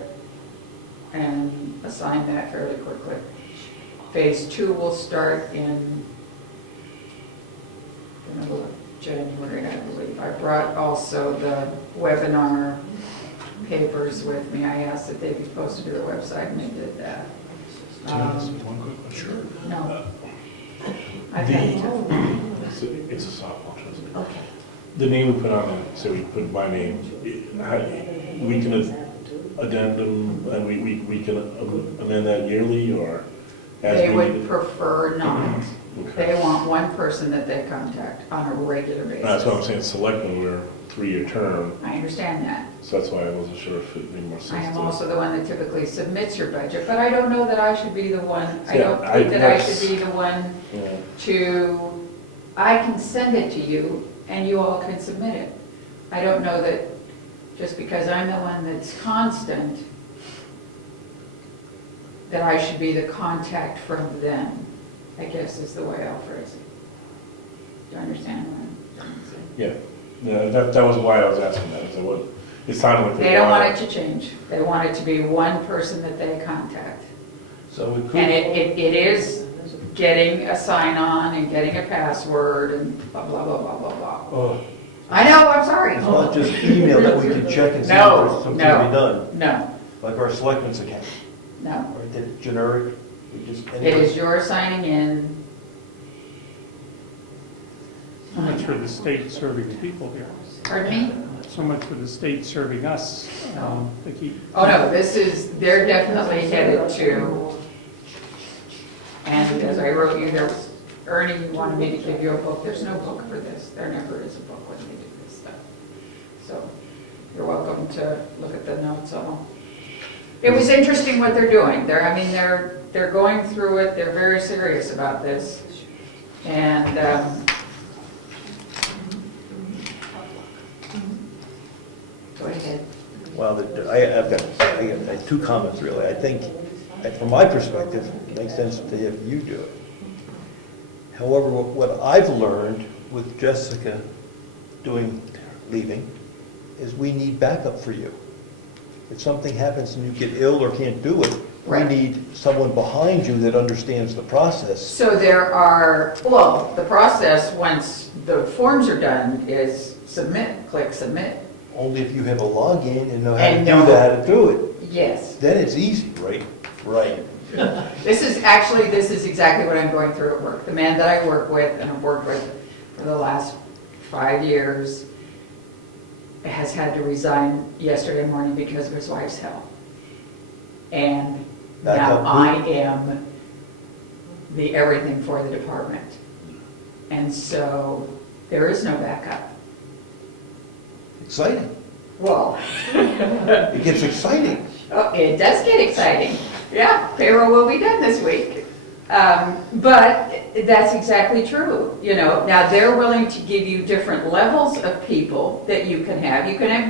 and assign that fairly quickly. Phase 2 will start in the middle of January, I believe. I brought also the webinar papers with me. I asked that they be posted to the website, and they did that. One quick question. Sure. No. I've had it. It's a softball, trust me. Okay. The name we put on it, so we put my name, we can addendum, and we can amend that yearly, or as They we would need it? prefer not. Okay. They want one person that they contact on a regular basis. That's what I'm saying, selectmen, we're 3-year term, I understand that. so that's why I wasn't sure if it made more sense to. I am also the one that typically submits your budget, but I don't know that I should be the one, I Yeah, don't think that I that's- should be the one Yeah. to, I can send it to you and you all can submit it. I don't know that just because I'm the one that's constant, that I should be the contact from them, I guess is the way I'll phrase it. Do you understand what I'm saying? Yeah, that was why I was asking that, is it what, it sounded like. They don't want it to change. They want it to be one person that they contact. So we could. And it is getting a sign-on and getting a password and blah, blah, blah, blah, blah, blah. Oh, I know, I'm sorry. it's not just email that we can check and see if No, there's something to be done, No, like our selectmen's account, no. or is it generic? We just, It is your signing in. So much for the state serving the people here. Pardon me? So much for the state serving us, to keep. Oh, no, they're definitely headed to, and as I wrote you, there was, Ernie wanted me to give you a book. There's no book for this. There never is a book when we do this stuff. So you're welcome to look at the notes on them. It was interesting what they're doing. They're going through it. They're very serious about this. And, go ahead. well, I've got 2 comments really. I think, from my perspective, it makes sense to have you do it. However, what I've learned with Jessica leaving, is we need backup for you. If something happens and you get ill or can't do it, we Right. need someone behind you that understands the process. So the process, once the forms are done, is submit, click submit. Only if you have a login and know how to And do know- that, how to do it. Yes. Then it's easy, right? Right. This is exactly what I'm going through at work. The man that I work with and have worked with for the last 5 years has had to resign yesterday morning because of his wife's health. And now Backup I am the everything for the department. And so there is no backup. Exciting. Well, It gets exciting. oh, it does get exciting. Yeah, payroll will be done this week. But that's exactly true, Now, they're willing to give you different levels of people that you can have. You can have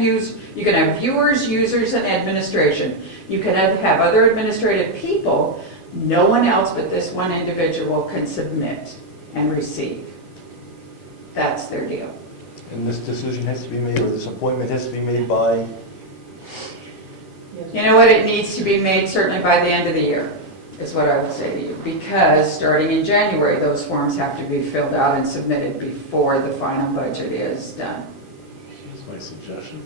viewers, users, and administration. You can have other administrative people. No one else but this one individual can submit and receive. That's their deal. And this decision has to be made, or this appointment has to be made by, You know what, it needs to be made certainly by the end of the year, is what I would say to you, because starting in January, those forms have to be filled out and submitted before the final budget is done. Here's my suggestion.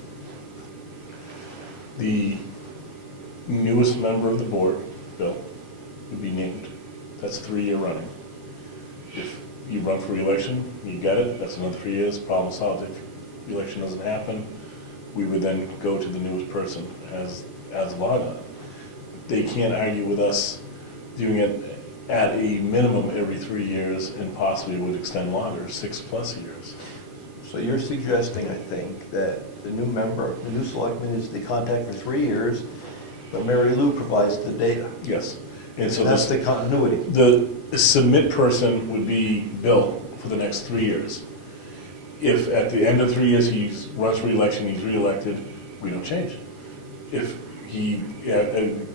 The newest member of the board, Bill, would be named. That's 3-year running. If you run for re-election, you get it, that's another 3 years, problem solved. If re-election doesn't happen, we would then go to the newest person as log-on. They can't argue with us doing it at a minimum every 3 years and possibly would extend longer, 6+ years. so you're suggesting, I think, that the the new selectman is the contact for 3 years, but Mary Lou provides the data. Yes, And so So that's this, the continuity. the submit person would be Bill for the next 3 years. If at the end of 3 years he runs for election, he's reelected, we don't change. If he, at the end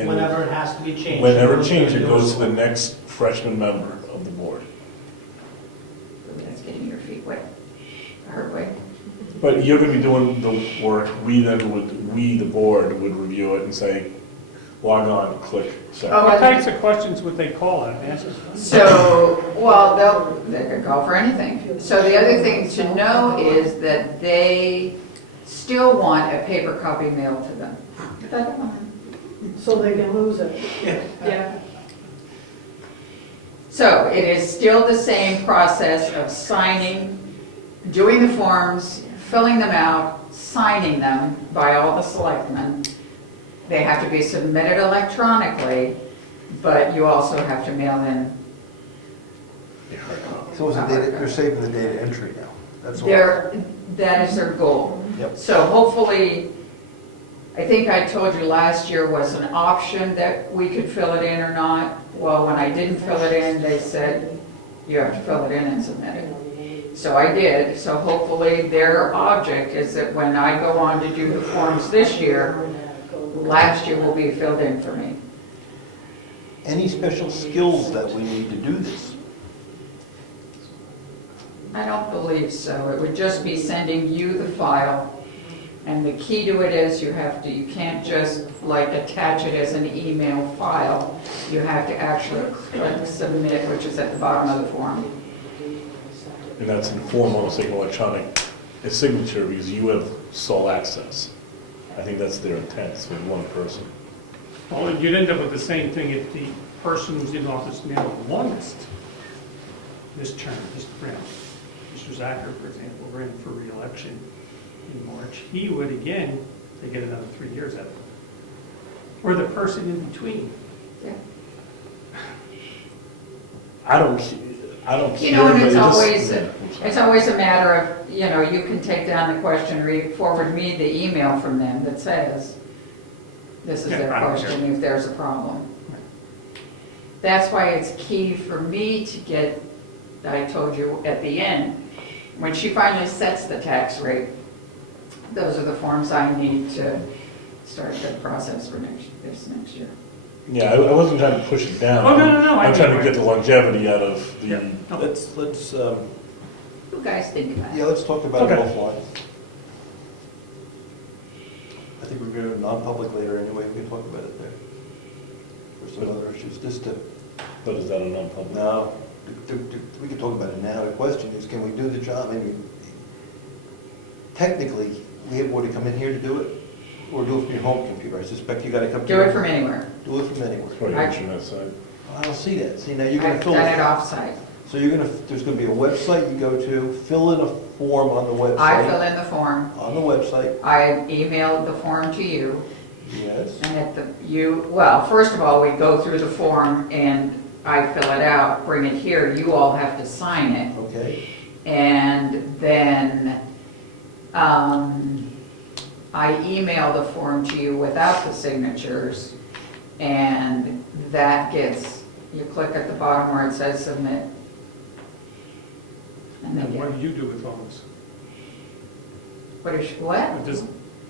of. Whenever it has to be changed. Whenever it changes, it goes to the next freshman member of the board. That's getting your feet wet, the hard way. But you're gonna be doing the work, we, the board, would review it and say, log on, click, send. Oh, What types of questions would they call it? Answers? So, well, they could call for anything. So the other thing to know is that they still want a paper copy mailed to them. That's fine. So they can lose it. Yeah. So it is still the same process of signing, doing the forms, filling them out, signing them by all the selectmen. They have to be submitted electronically, but you also have to mail in. So is the data, you're saving the data entry now, that's all. That is their goal. Yep. So hopefully, I think I told you last year was an option that we could fill it in or not. Well, when I didn't fill it in, they said, you have to fill it in and submit it. So I did, so hopefully their object is that when I go on to do the forms this year, last year will be filled in for me. Any special skills that we need to do this? I don't believe so. It would just be sending you the file. And the key to it is you can't just like attach it as an email file. You have to actually click submit, which is at the bottom of the form. And that's in the form of saying electronic signature because you have sole access. I think that's their intent, it's with one person. Well, you'd end up with the same thing if the person who's in office now the longest this term, this round. Mr. Zacher, for example, ran for re-election in March. He would again, they get another 3 years out of it. Or the person in between. Yeah. I don't care. You know, and but it's it just- always, yeah, it's always a matter of, you can take down the question, forward me the email from them that says, this is Yeah, their I don't question if there's a problem. That's why it's key for me to get, I told you at the end, when she finally sets the tax rate, those are the forms I need to start the process for this next year. Yeah, I wasn't trying to push it down. Oh, no, I I'm trying know. to get the longevity out of the, Yeah. No. Let's, You guys think about it. yeah, let's talk about it Okay. offline. I think we're going to non-public later anyway, we can talk about it there. Or some other issues, just to, but is that a non-public? no, we can talk about it now. The question is, can we do the job? I mean, technically, we have to come in here to do it, or do it from your home computer. I suspect you got to come. Do it from anywhere. Do it from anywhere. It's probably I- internet site. I don't see that. See, now you're going I've to fill done it it. off-site. So there's going to be a website you go to, fill in a form on the website. I fill in the form. On the website, I emailed the form to you, yes. and well, first of all, we go through the form and I fill it out, bring it here, you all have to sign it. Okay, And then I email the form to you without the signatures, and that gets, you click at the bottom where it says submit. And then And what do you do with all this? what? Does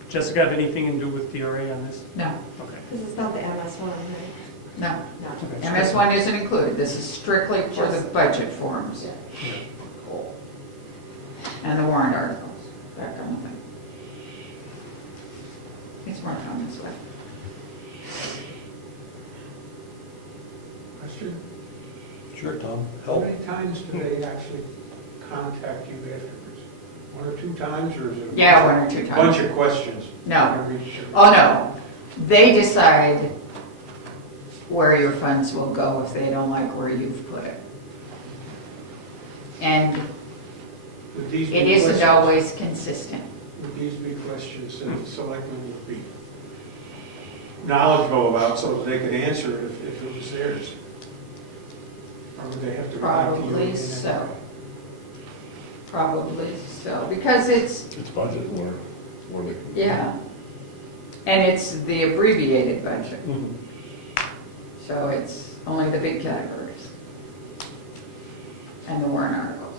Jessica have anything to do with DRA on this? No, Okay. Because it's not the MS1, right? no. No. MS1 isn't included, this is strictly for the budget forms. And the warrant articles, that kind of thing. It's more common this way. Question? sure, Tom, How help. many times do they actually contact you afterwards? One or two times, or is it? Yeah, one or two a times. Bunch of questions? No. Every- Oh, no. They decide where your funds will go if they don't like where you've put it. And Would these be it isn't questions- always consistent. Would these be questions that the selectmen would be knowledgeable about so that they could answer it if it was theirs? Or would they have to go back to you? Probably again so. anyway? Probably so, because it's, It's budget or yeah. And it's the abbreviated budget. So it's only the big categories and the warrant articles.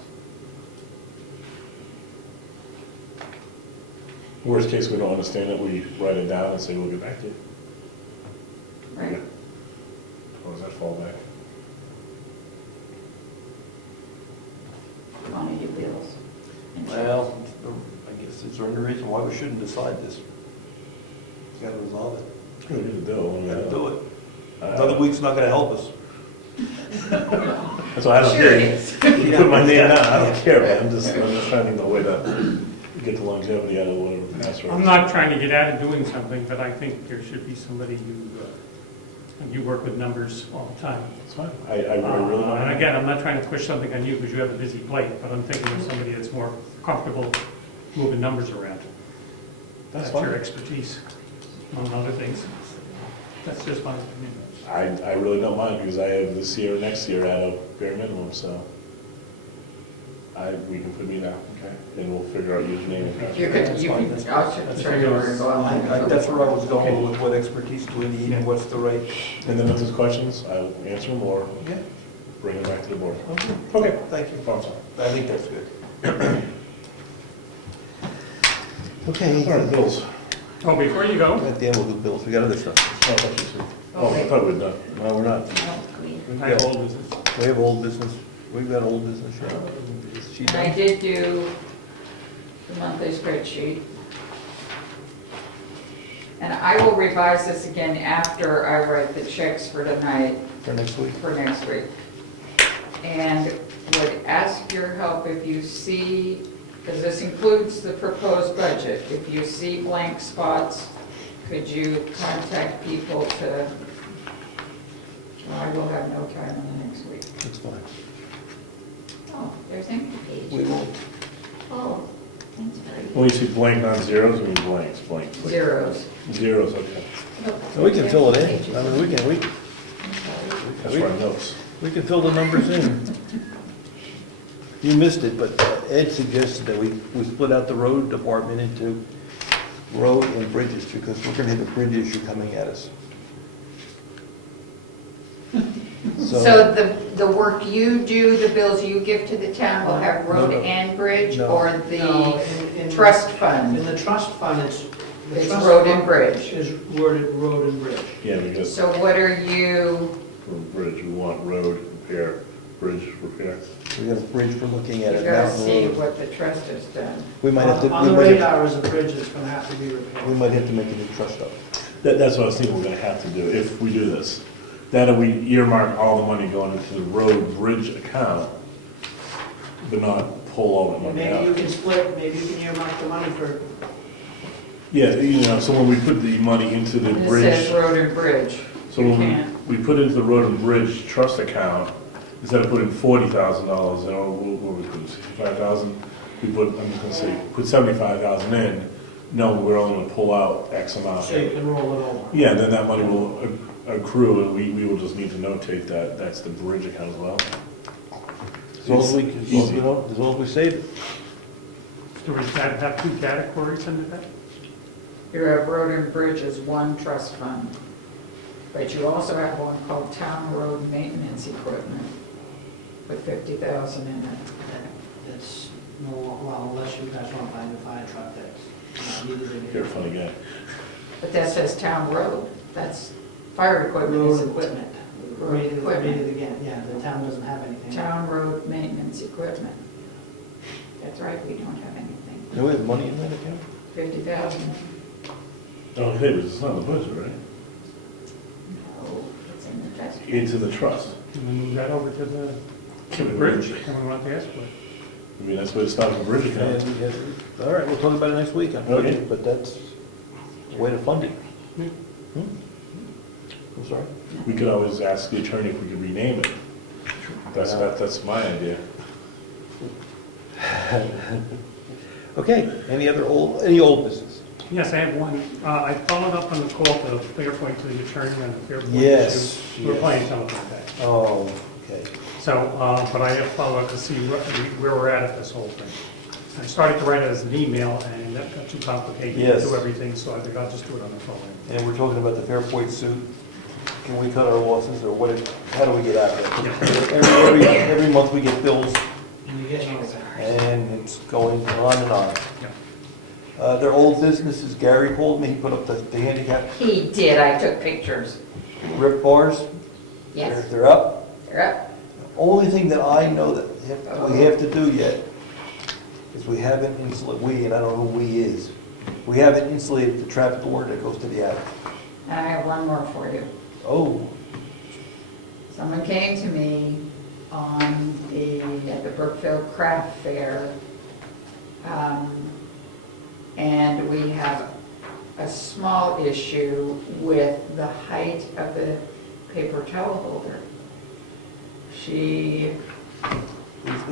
Worst case, we don't understand it, we write it down and say, we'll get back to you. Right? Or does that fall back? On any bills. Well, I guess is there any reason why we shouldn't decide this? Got to resolve it. We need to do it. Got to do it. Another week's not going to help us. That's why I don't Sure care. it is. You put my name down, I don't care, man, I'm just trying to think of a way to get the longevity out of whatever pass I'm rates. not trying to get out of doing something, but I think there should be somebody who, and you work with numbers all the time. It's fine, I really don't. And again, I'm not trying to push something on you because you have a busy plate, but I'm thinking of somebody that's more comfortable moving numbers around. That's your fine. expertise, among other things. That's just my opinion. I really don't mind, because I have this year and next year at a bare minimum, so we can put me down, okay? And we'll figure out your name and You password. could, I'll turn it over and go online. That's where I was going with what expertise do we need and what's the right. And then if there's questions, I'll answer them or Yeah. bring them back to the board. Okay, thank you. Fine, sorry. I think that's good. Okay. All right, bills. Oh, before you go, At the end, we'll do bills. We got other stuff. Oh, thank you, sir. Oh, I thought we were done. No, we're not. We've I have got- old business. We have old business. We've got old business, yeah. Is she And I done? did do the monthly spreadsheet. And I will revise this again after I write the checks for tonight, For next week? for next week. And would ask your help if you see, because this includes the proposed budget, if you see blank spots, could you contact people to, well, I will have no time on the next week. That's fine. Oh, there's empty We pages. won't. Oh, that's very When you see blank, not zeros, I mean blanks, blank. blank. Zeros. Zeros, okay. So we can fill it in. I mean, we can That's for our notes. we can fill the numbers in. You missed it, but Ed suggested that we split out the road department into road and bridges because we're gonna have a bridge issue coming at us. So the work you do, the bills you give to the town will have road No. and bridge, No. or No, the in trust In fund? the trust fund, the It's trust road and fund bridge. is worded road and bridge. Yeah, because So what are you, for bridge, we want road repair, bridge repair. We got a bridge we're looking at you at gotta Mountain see Road. what the trust has done. We might have to, On we the might have, radar is a bridge that's gonna have to be we repaired. might have to make a new trust up. That's what I was thinking we're gonna have to do, if we do this. That we earmark all the money going into the road bridge account, but not pull all that money Maybe you out. can split, maybe you can earmark the money for, Yeah, you know, so when we put the money into the And it bridge, says road and bridge. so You when can't. we put into the road and bridge trust account, instead of putting $40,000, or what we put, 65,000, we put, I'm just gonna say, put 75,000 in, no, we're only gonna pull out X amount. so you can roll it over. Yeah, then that money will accrue, and we will just need to notate that that's the bridge account as well. As long as we, It's easy. as long as we save it. Do we have two categories under that? You have road and bridge as one trust fund, but you also have one called town road maintenance equipment with 50,000 in it. It's, no, well, unless you guys want to buy a new fire truck, that's not needed in You're here. a funny guy. But that says town road, that's fire equipment Road is equipment. Road Read it equipment. again, yeah, the town doesn't have anything. Town road maintenance equipment. That's right, we don't have anything. Do we have money in that account? 50,000. Oh, hey, but it's not in the budget, right? No, it's in the trust. Into the trust. Can we move that over to the bridge? And we want to ask for it. I mean, that's where it starts with bridge account. All right, we'll talk about it next week. Okay. But that's the way to fund it. Yeah. Hmm? I'm sorry? We could always ask the attorney if we could rename it. That's my idea. Okay, any old business? Yes, I have one. I followed up on the call to Fairpoint to the attorney on the Fairpoint Yes, issue. We're yes. playing telephone tag. Oh, okay. So, but I have followed up to see where we're at this whole thing. I started to write it as an email, and that got too complicated to Yes. do everything, so I think I'll just do it on the phone. And we're talking about the Fairpoint suit can we cut our losses, or what, how do we get out of it? Every month we get bills, And you get notified. and it's going on and on. Yeah. Their old businesses, Gary called me, he put up the handicap He did, I took pictures. rip bars. Yes, They're up. they're up. Only thing that I know that we have to do yet is we haven't insulated, and I don't know who we is, we haven't insulated the trap door that goes to the attic. And I have one more for you. Oh, Someone came to me at the Brookfield Craft Fair, and we have a small issue with the height of the paper towel holder.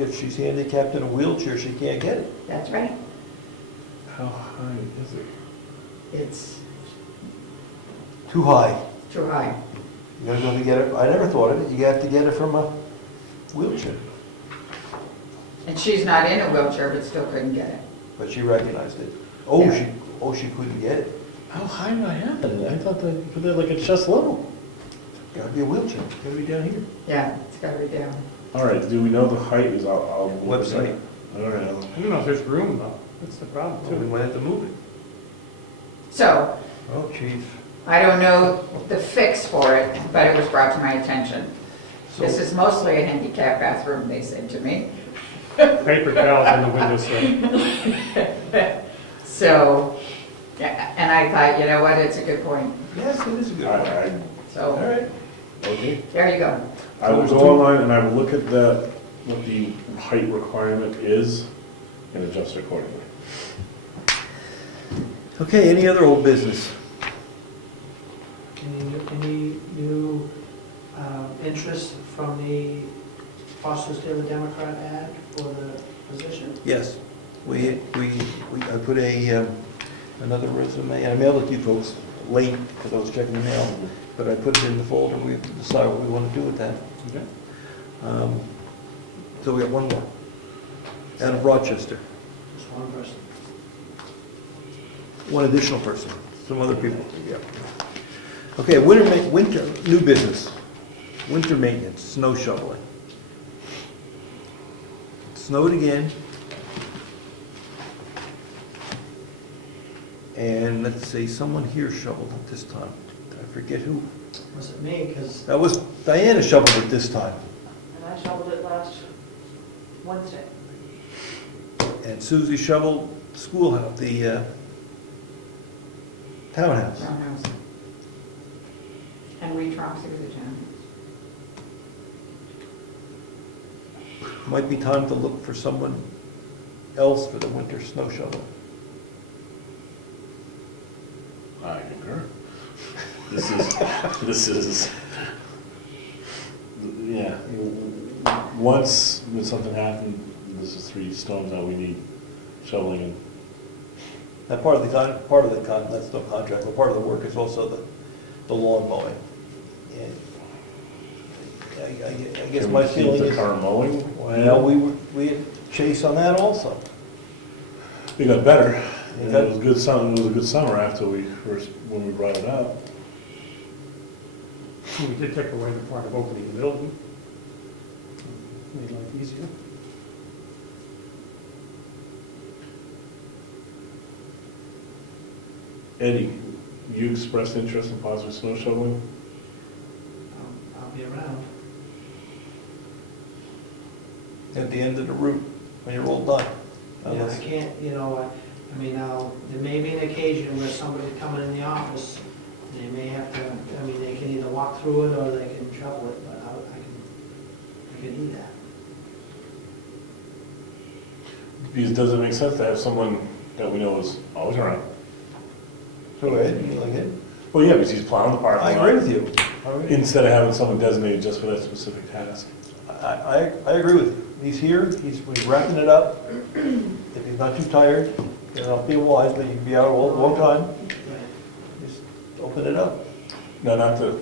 if she's handicapped in a wheelchair, she can't get it. That's right, How high is it? it's Too high. too high. You gotta go to get it, I never thought of it, you have to get it from a wheelchair. And she's not in a wheelchair, but still couldn't get it. But she recognized it. Yeah. She couldn't get it. How high did I have it? I thought that you put that like at chest level. Gotta be a wheelchair, gotta be down here. Yeah, it's gotta be down. All right, do we know the height is, I'll. Website. All right, I don't know if there's room though, that's the problem So we too. might have to move it. So, Oh, chief. I don't know the fix for it, but it was brought to my attention. This So, is mostly a handicap bathroom, they said to me. Paper towels in the windowsill. So, yeah, and I thought, you know what, it's a good point. yes, it is a good one. All So, right. Okay. there you go. I will go online and I will look at what the height requirement is and adjust accordingly. Okay, any other old business? Any new interest from the Foster's Daily Democrat ad for the position? Yes, I put another resume, and I mailed it to you folks late, because I was checking the mail, but I put it in the folder, we have to decide what we want to do with that. Okay. So we got one more, out of Rochester, Just one person. one additional person, some other people, yeah. Okay, winter, new business, winter maintenance, snow shoveling. It snowed again. And let's see, someone here shoveled it this time. I forget who. Was it me? Because That was, Diana shoveled it this time. And I shoveled it last Wednesday. And Susie shoveled the schoolhouse, the townhouse. Townhouse. And we Troxy with the town. Might be time to look for someone else for the winter snow shoveling. I concur. This is, yeah, once when something happened, this is 3 stones that we need shoveling in. That that's no contract, but part of the work is also the lawn mowing. And I guess Can my we keep feeling the is, car mowing? well, we had chase on that also. We got better. And Okay. it was a good summer after when we brought it up. We did take away the part of opening the building. Made life easier. Eddie, you expressed interest in possible snow shoveling? I'll be around. At the end of the route, when you're all done. Yeah, I Unless- can't, I mean, now, there may be an occasion where somebody's coming in the office, they may have to, they can either walk through it or they can shovel it, but I can do that. Because does it make sense to have someone that we know is always around? So Ed, you like it? Well, yeah, because he's plowing the parking I lot. agree with you. I agree. Instead of having someone designated just for that specific task. I agree with you. He's here, he's wrapping it up. If he's not too tired, don't be wise, but you can be out all time. Just open it up. No, not the,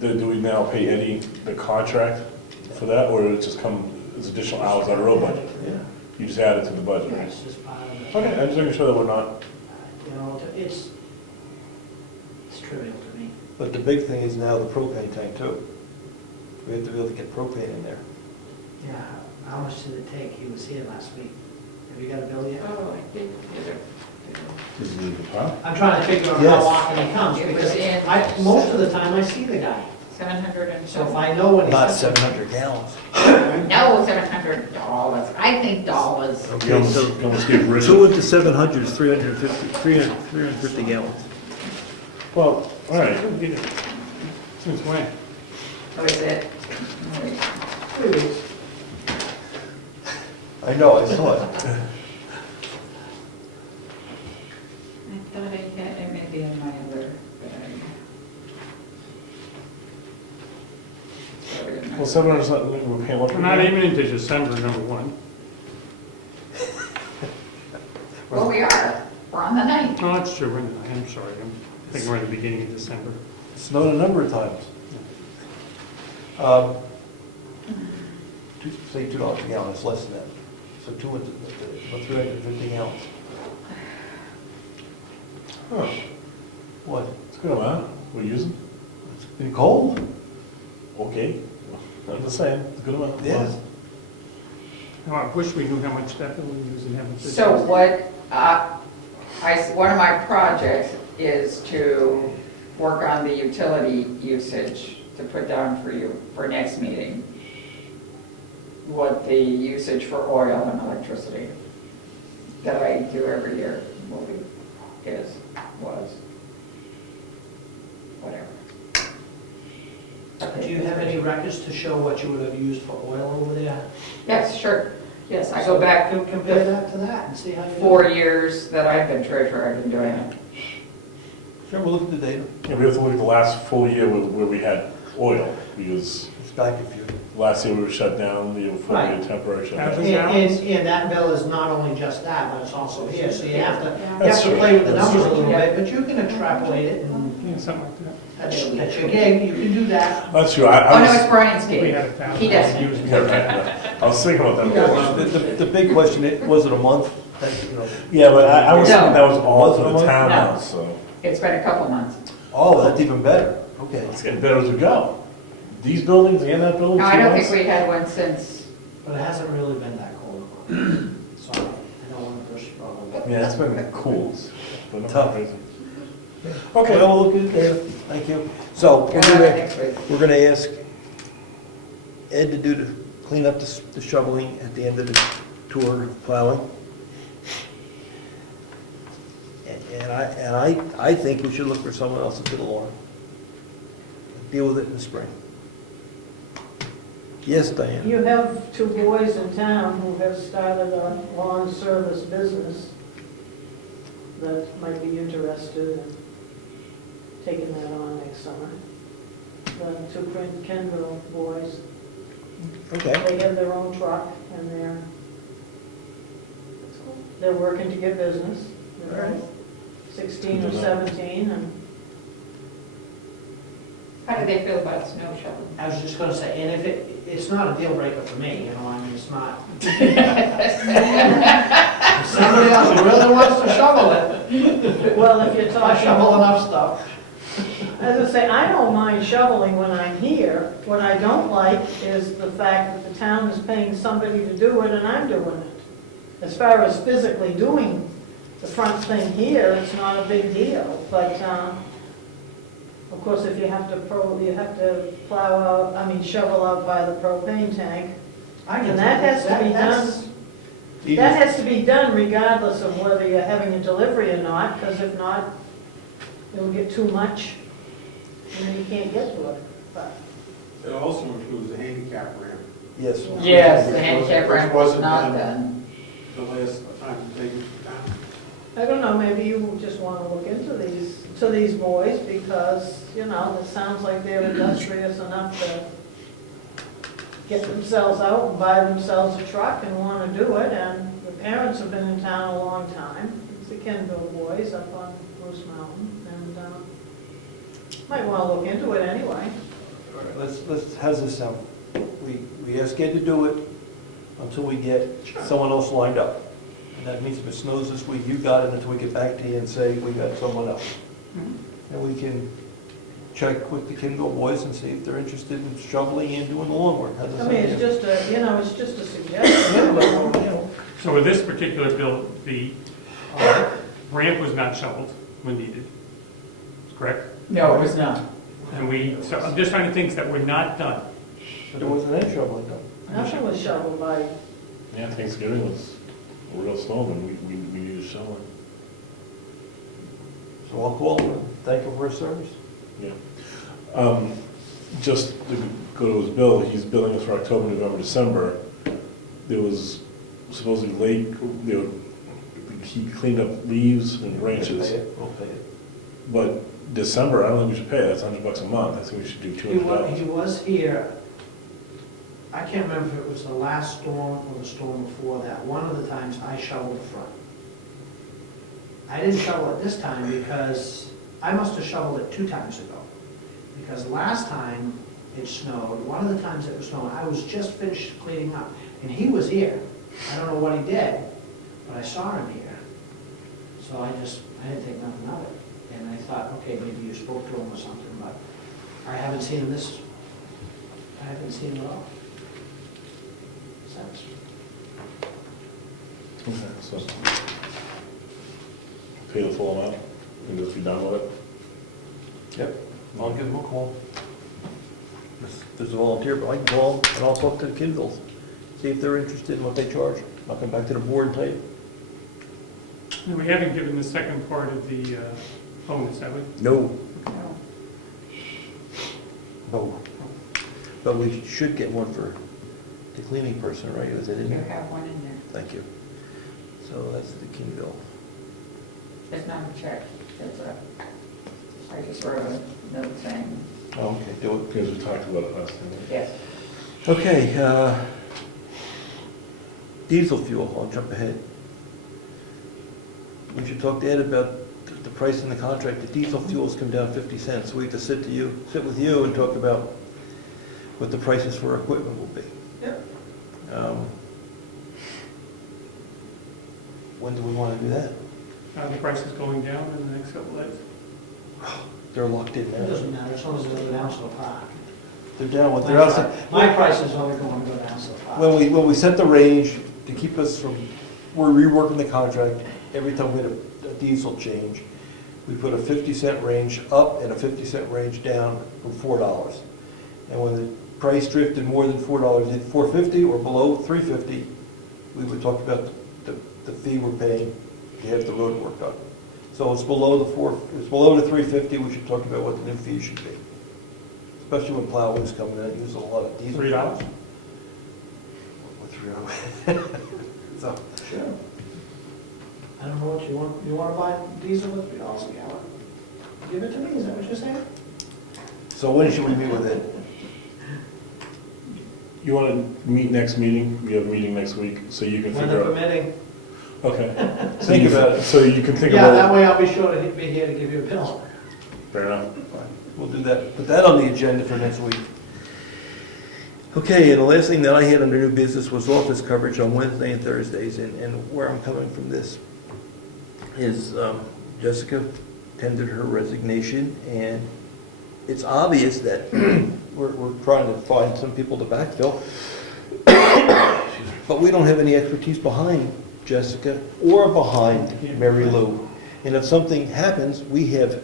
do we now pay Eddie the contract for that, or it just come as additional hours out of road budget? Yeah. You just add it to the budget, Yeah, right? it's just part of it. Okay, I'm just making sure that we're not, It's trivial. But the big thing is now the propane tank too. We have to be able to get propane in there. Yeah, how much did it take? He was here last week. Have you got a bill yet? Oh, I did get it. Is it, huh? I'm trying to figure out Yes. how often he comes, It was because in- most of the time I see the guy. 700 and So if some. I know when he's. Not 700 gallons. No, $700. I think dollars. You almost gave Rich. 2 into 700 is 350 gallons. Well, all right. Since when? What is it? 3 weeks. I know, I saw it. I thought I had, it may be in my other bag. Well, 700 is not, we're paying what? We're not even into December, number one. Well, we are. We're on the 9th. Oh, that's true, I'm sorry, I'm thinking we're at the beginning of December. It snowed a number of times. Say $2 a gallon, it's less than that. So 2 into, about 350 gallons. Huh, What? it's a good amount we're using. It's been cold? Okay, I'm just saying, it's a good amount. Yes. Now, I wish we knew how much that bill we use and haven't. So what, one of my projects is to work on the utility usage, to put down for you for next meeting, what the usage for oil and electricity that I do every year will be, was, whatever. Do you have any records to show what you would have used for oil over there? Yes, sure. Yes, I go back So compare that to that and see how you do. 4 years that I've been treasurer, I've been doing it. Sure, we'll look at the data. Yeah, we have to look at the last full year where we had oil, because It's back if you. last year we were shut down, the year before we had Right. temporary shutdown. Thousand And, gallons? and that bill is not only just that, but it's also here, so you have to, That's true. play with the That's numbers a true. little bit, but you can extrapolate it and Yeah, something like that. that's your gig, you can do that. That's true, Oh, I no, it's was, Brian's We gig. had 1,000. He doesn't. used. yeah, right. I was thinking about that. The big question, was it a month? Yeah, but I was No. thinking that was all Was it for a the month? townhouse, so It's been a couple months. Oh, that's even better. Okay. it's getting better as we go. These buildings and that building, No, 2 I don't months? think we had one since, But it hasn't really been that cold. So I don't want to push the problem. Yeah, it's been cool, but not Tough. crazy. Okay, well, we'll look at the data. Thank you. So next week. we're gonna ask Ed to do the, clean up the shoveling at the end of the tour of plowing. And I think we should look for someone else to do the lawn. Deal with it in the spring. Yes, Diane? You have 2 boys in town who have started a lawn service business that might be interested in taking that on next summer. The 2 Kendall boys, Okay. they have their own truck and they're working to get business. They're All right. 16 or 17 and How do they feel about snow shoveling? I was just gonna say, and if it's not a deal breaker for me, you know, I mean, it's not. If somebody else really wants to shovel it, well, if you're I talking. shovel enough stuff. As I say, I don't mind shoveling when I'm here. What I don't like is the fact that the town is paying somebody to do it and I'm doing it. As far as physically doing the front thing here, it's not a big deal, but, of course, if you have to plow out, shovel out by the propane tank, and that has to be done. That has to be done regardless of whether you're having a delivery or not, because if not, it'll get too much, and then you can't get to it. But It also includes a handicap ramp. Yes. Yes, the Which handicap ramp was wasn't not done. done. The last time they used it down. I don't know, maybe you just want to look into these boys, because, it sounds like they're industrious enough to get themselves out and buy themselves a truck and want to do it, and the parents have been in town a long time. It's the Kenville boys up on Moose Mountain, and might want to look into it anyway. All right, how's this sound? We ask Ed to do it until we get someone else lined up. And that means if it snows this week, you got it until we get back to you and say, we got someone else. And we can check with the Kindle boys and see if they're interested in shoveling and doing the lawn work. How does I that mean, it's sound? just a, it's just a suggestion, but, So with this particular bill, the ramp was not shoveled when needed, correct? No, it was not. And so I'm just trying to think that were not done. There wasn't any shoveling done. nothing was shoveled by, Yeah, Thanksgiving was a real snow, and we needed a shovel. So I'll call him and thank him for his service. Yeah. Just to go to his bill, he's billing us for October, November, December. There was supposedly he cleaned up leaves and branches. We'll pay it. But December, I don't think we should pay, that's $100 a month, I think we should do He $200. was here, I can't remember if it was the last storm or the storm before that. One of the times I shoveled the front. I didn't shovel it this time because I must have shoveled it 2 times ago. Because last time it snowed, one of the times it was snowing, I was just finished cleaning up. And he was here. I don't know what he did, but I saw him here. So I didn't think nothing of it. And I thought, okay, maybe you spoke to him or something, but I haven't seen him at all. Since. Okay, so pay the full amount and just be done with it? Yep, I'll give him a call. There's a volunteer, but I can call him and I'll talk to the Kindles, see if they're interested in what they charge. I'll come back to the board and tell you. And we haven't given the second part of the bonus, have we? No. No. But we should get one for the cleaning person, right? Is it in You there? have one in there. Thank you. So that's the Kindle. It's not a check, it's I just wrote a note saying, Oh, okay, do it. Because we talked about it last time. right? yes. Okay, diesel fuel, I'll jump ahead. We should talk to Ed about the price in the contract. The diesel fuel's come down 50 cents. We have to sit with you and talk about what the prices for equipment will be. Yep. When do we want to do that? The price is going down in the next couple of days. They're locked in It now. doesn't matter, as long as it doesn't go down so far. They're down with, they're outside. My price is only going to go down so far. When we set the range to keep us from, we're reworking the contract, every time we had a diesel change, we put a 50-cent range up and a 50-cent range down from $4. And when the price drifted more than $4, either $4.50 or below $3.50, we would talk about the fee we're paying to have the road work done. So it's below it's below the $3.50, we should talk about what the new fee should be. Especially when plowing's coming in, use a lot of diesel. $3? With $3. So, Sure. I don't know what you want. You want to buy diesel with $3 a gallon? Give it to me, is that what you're saying? so when should we meet with Ed? You want to meet next meeting? We have a meeting next week, so you can When figure they're out. permitting. Okay. So Think you- about it. So you can think Yeah, that about way I'll be sure to be here to give you a bill. it. Fair enough. We'll do that, put that on the agenda for next week. Okay, and the last thing that I had under new business was office coverage on Wednesday and Thursdays, and where I'm coming from this is Jessica tendered her resignation, and it's obvious that we're trying to find some people to backfill, but we don't have any expertise behind Jessica or behind Mary Lou. And if something happens, we have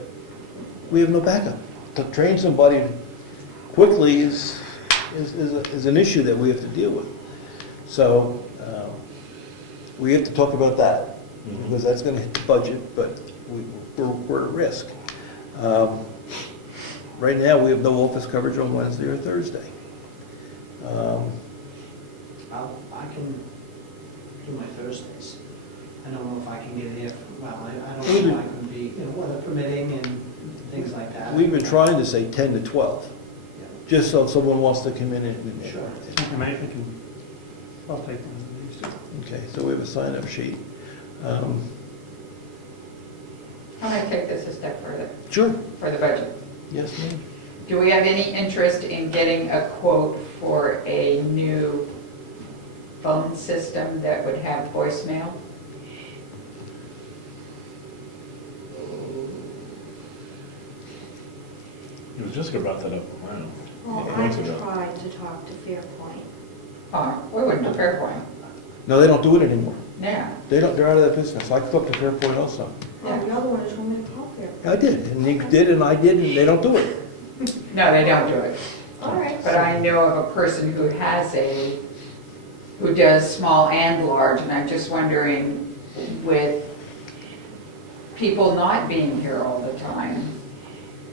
no backup. To train somebody quickly is an issue that we have to deal with. So we have to talk about that, because that's going to hit the budget, but we're at risk. Right now, we have no office coverage on Wednesday or Thursday. I can do my Thursdays. I don't know if I can get here, well, I don't know if I can be, weather permitting and things like that. We've been trying to say 10 to 12, just so if someone wants to come in and... Sure. I'll take one of these two. Okay, so we have a sign-up sheet. I'm going to take this a step further Sure. for the budget. Yes, ma'am. Do we have any interest in getting a quote for a new phone system that would have voicemail? It Jessica brought that up, wow. Well, Months I ago. tried to talk to Fairpoint. We went to Fairpoint. No, they don't do it anymore. Yeah. They don't, they're out of that business. I talked to Fairpoint also. Oh, the other one is told me to call Fairpoint. I did, and you did, and I did, and they don't do it. No, they don't do it. All right. But I know of a person who who does small and large, and I'm just wondering, with people not being here all the time,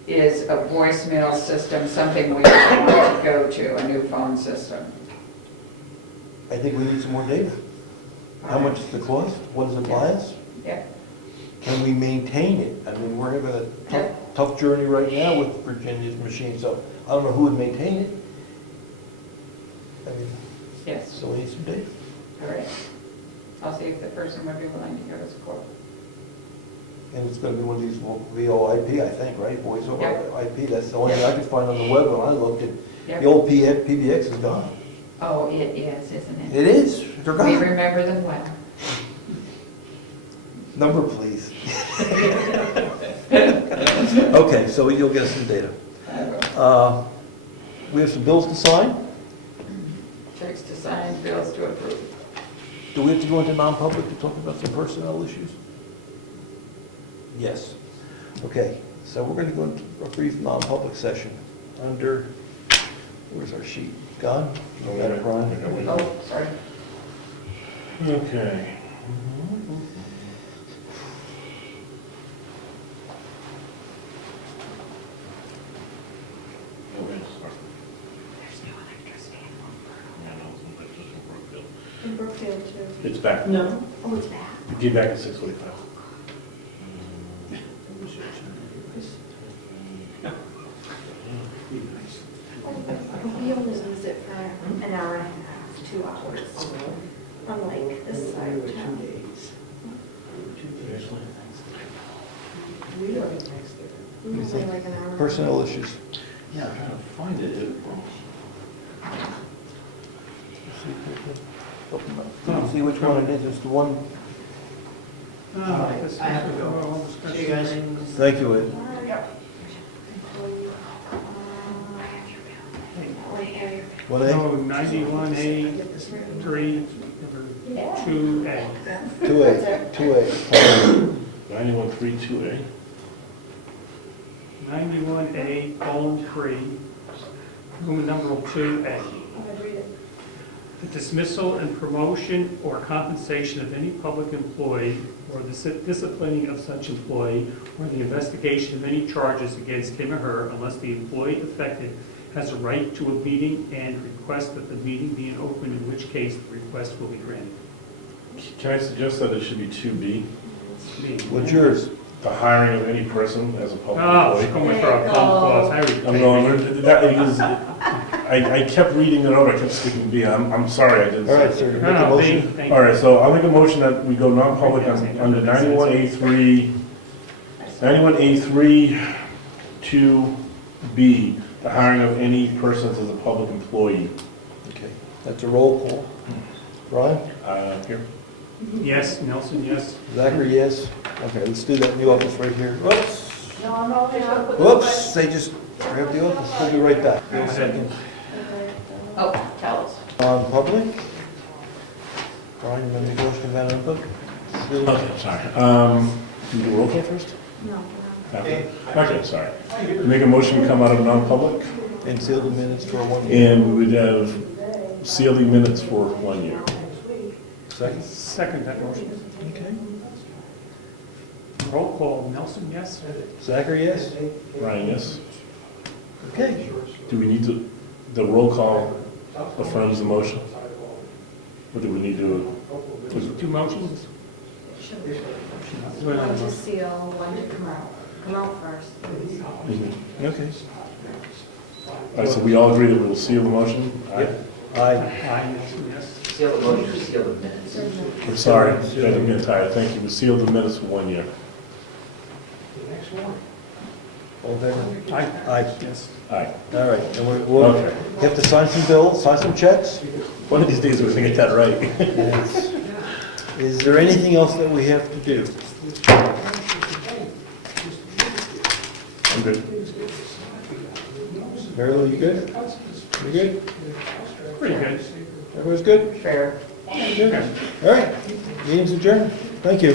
is a voicemail system something we want to go to, a new phone system? I think we need some more data. How much is the cost? What does it buy us? Yeah. Can we maintain it? I mean, we're having a Yeah. tough journey right now with Virginia's machine, so I don't know who would maintain it. I mean, Yes, so we need some data. all right. I'll see if the person would be willing to give us a quote. And it's gonna be one of these VoIP, I think, right? Voice over Yeah. IP, that's the only thing I could find on the web when I looked at. Yep. The old PBX is gone. Oh, it is, isn't it? It is, they're We gone. remember them well. Number, please. Okay, so you'll get us some data. We have some bills to sign. Checks to sign, bills to approve. Do we have to go into non-public to talk about some personnel issues? Yes. Okay, so we're going to go into a brief non-public session under, where's our sheet? Gone? You got it, Brian? Oh, sorry. Okay. In Brookfield too. It's back. No. Oh, it's back. It came back at 6:45. We only use it for an hour and a half, 2 hours. Unlike this side of town. We only like an hour. Personnel issues. Yeah, I'm trying to find it. See which one it is, it's the one, I have to go. See you guys. thank you, Ed. What, Ed? No, 91A, 3, 2A. 2A, 2A. 9132A. 91A, colon 3, room number 2A. The dismissal and promotion or compensation of any public employee or the disciplining of such employee or the investigation of any charges against him or her unless the employee affected has a right to a meeting and request that the meeting be open, in which case the request will be granted. Can I suggest that it should be 2B? What's yours? The hiring of any person as a public Oh, employee. going for a clause. I'm going, that is, I kept reading it over, I kept sticking B. I'm sorry, I didn't. All right, say sir, it. make a motion. Thank you. All right, so I'll make a motion that we go non-public under 91A3, 91A3 2B, the hiring of any persons as a public employee. Okay, that's a roll call. Brian? Here. Yes, Nelson, yes. Zachary, yes? Okay, let's do that in the office right here. Whoops, No, no, they don't put the whoops, they just grabbed the office, we'll be right back. Give me a second. Oh, tell us. Non-public? Brian, you want to make a motion about non-public? Okay, sorry. Can we do roll call first? No, After? Okay, sorry. Make a motion to come out of non-public, And seal the minutes for 1 year. and we would have sealed the minutes for 1 year. Second? Second that motion. Okay. Roll call, Nelson, yes. Zachary, yes? Ryan, yes? Okay. Do we need to, the roll call affirms the motion? Or do we need to? Two motions? one to seal, one to come out. Come out first. Okay. All right, so we all agree that we will seal the motion? Yep. Aye. Aye, Nelson, yes. Seal the motion, or seal the minutes. I'm sorry, I didn't get tired. Thank you. We sealed the minutes for 1 year. All in favor? Aye. Aye. Yes. Aye. All right, and we'll Okay. you have to sign some bills, sign some checks? One of these days we're gonna get that right. Yes. Is there anything else that we have to do? I'm good. Marilyn, you good? You good? Pretty good. Everyone's good? Fair. Good. All right, meeting's adjourned. Thank you.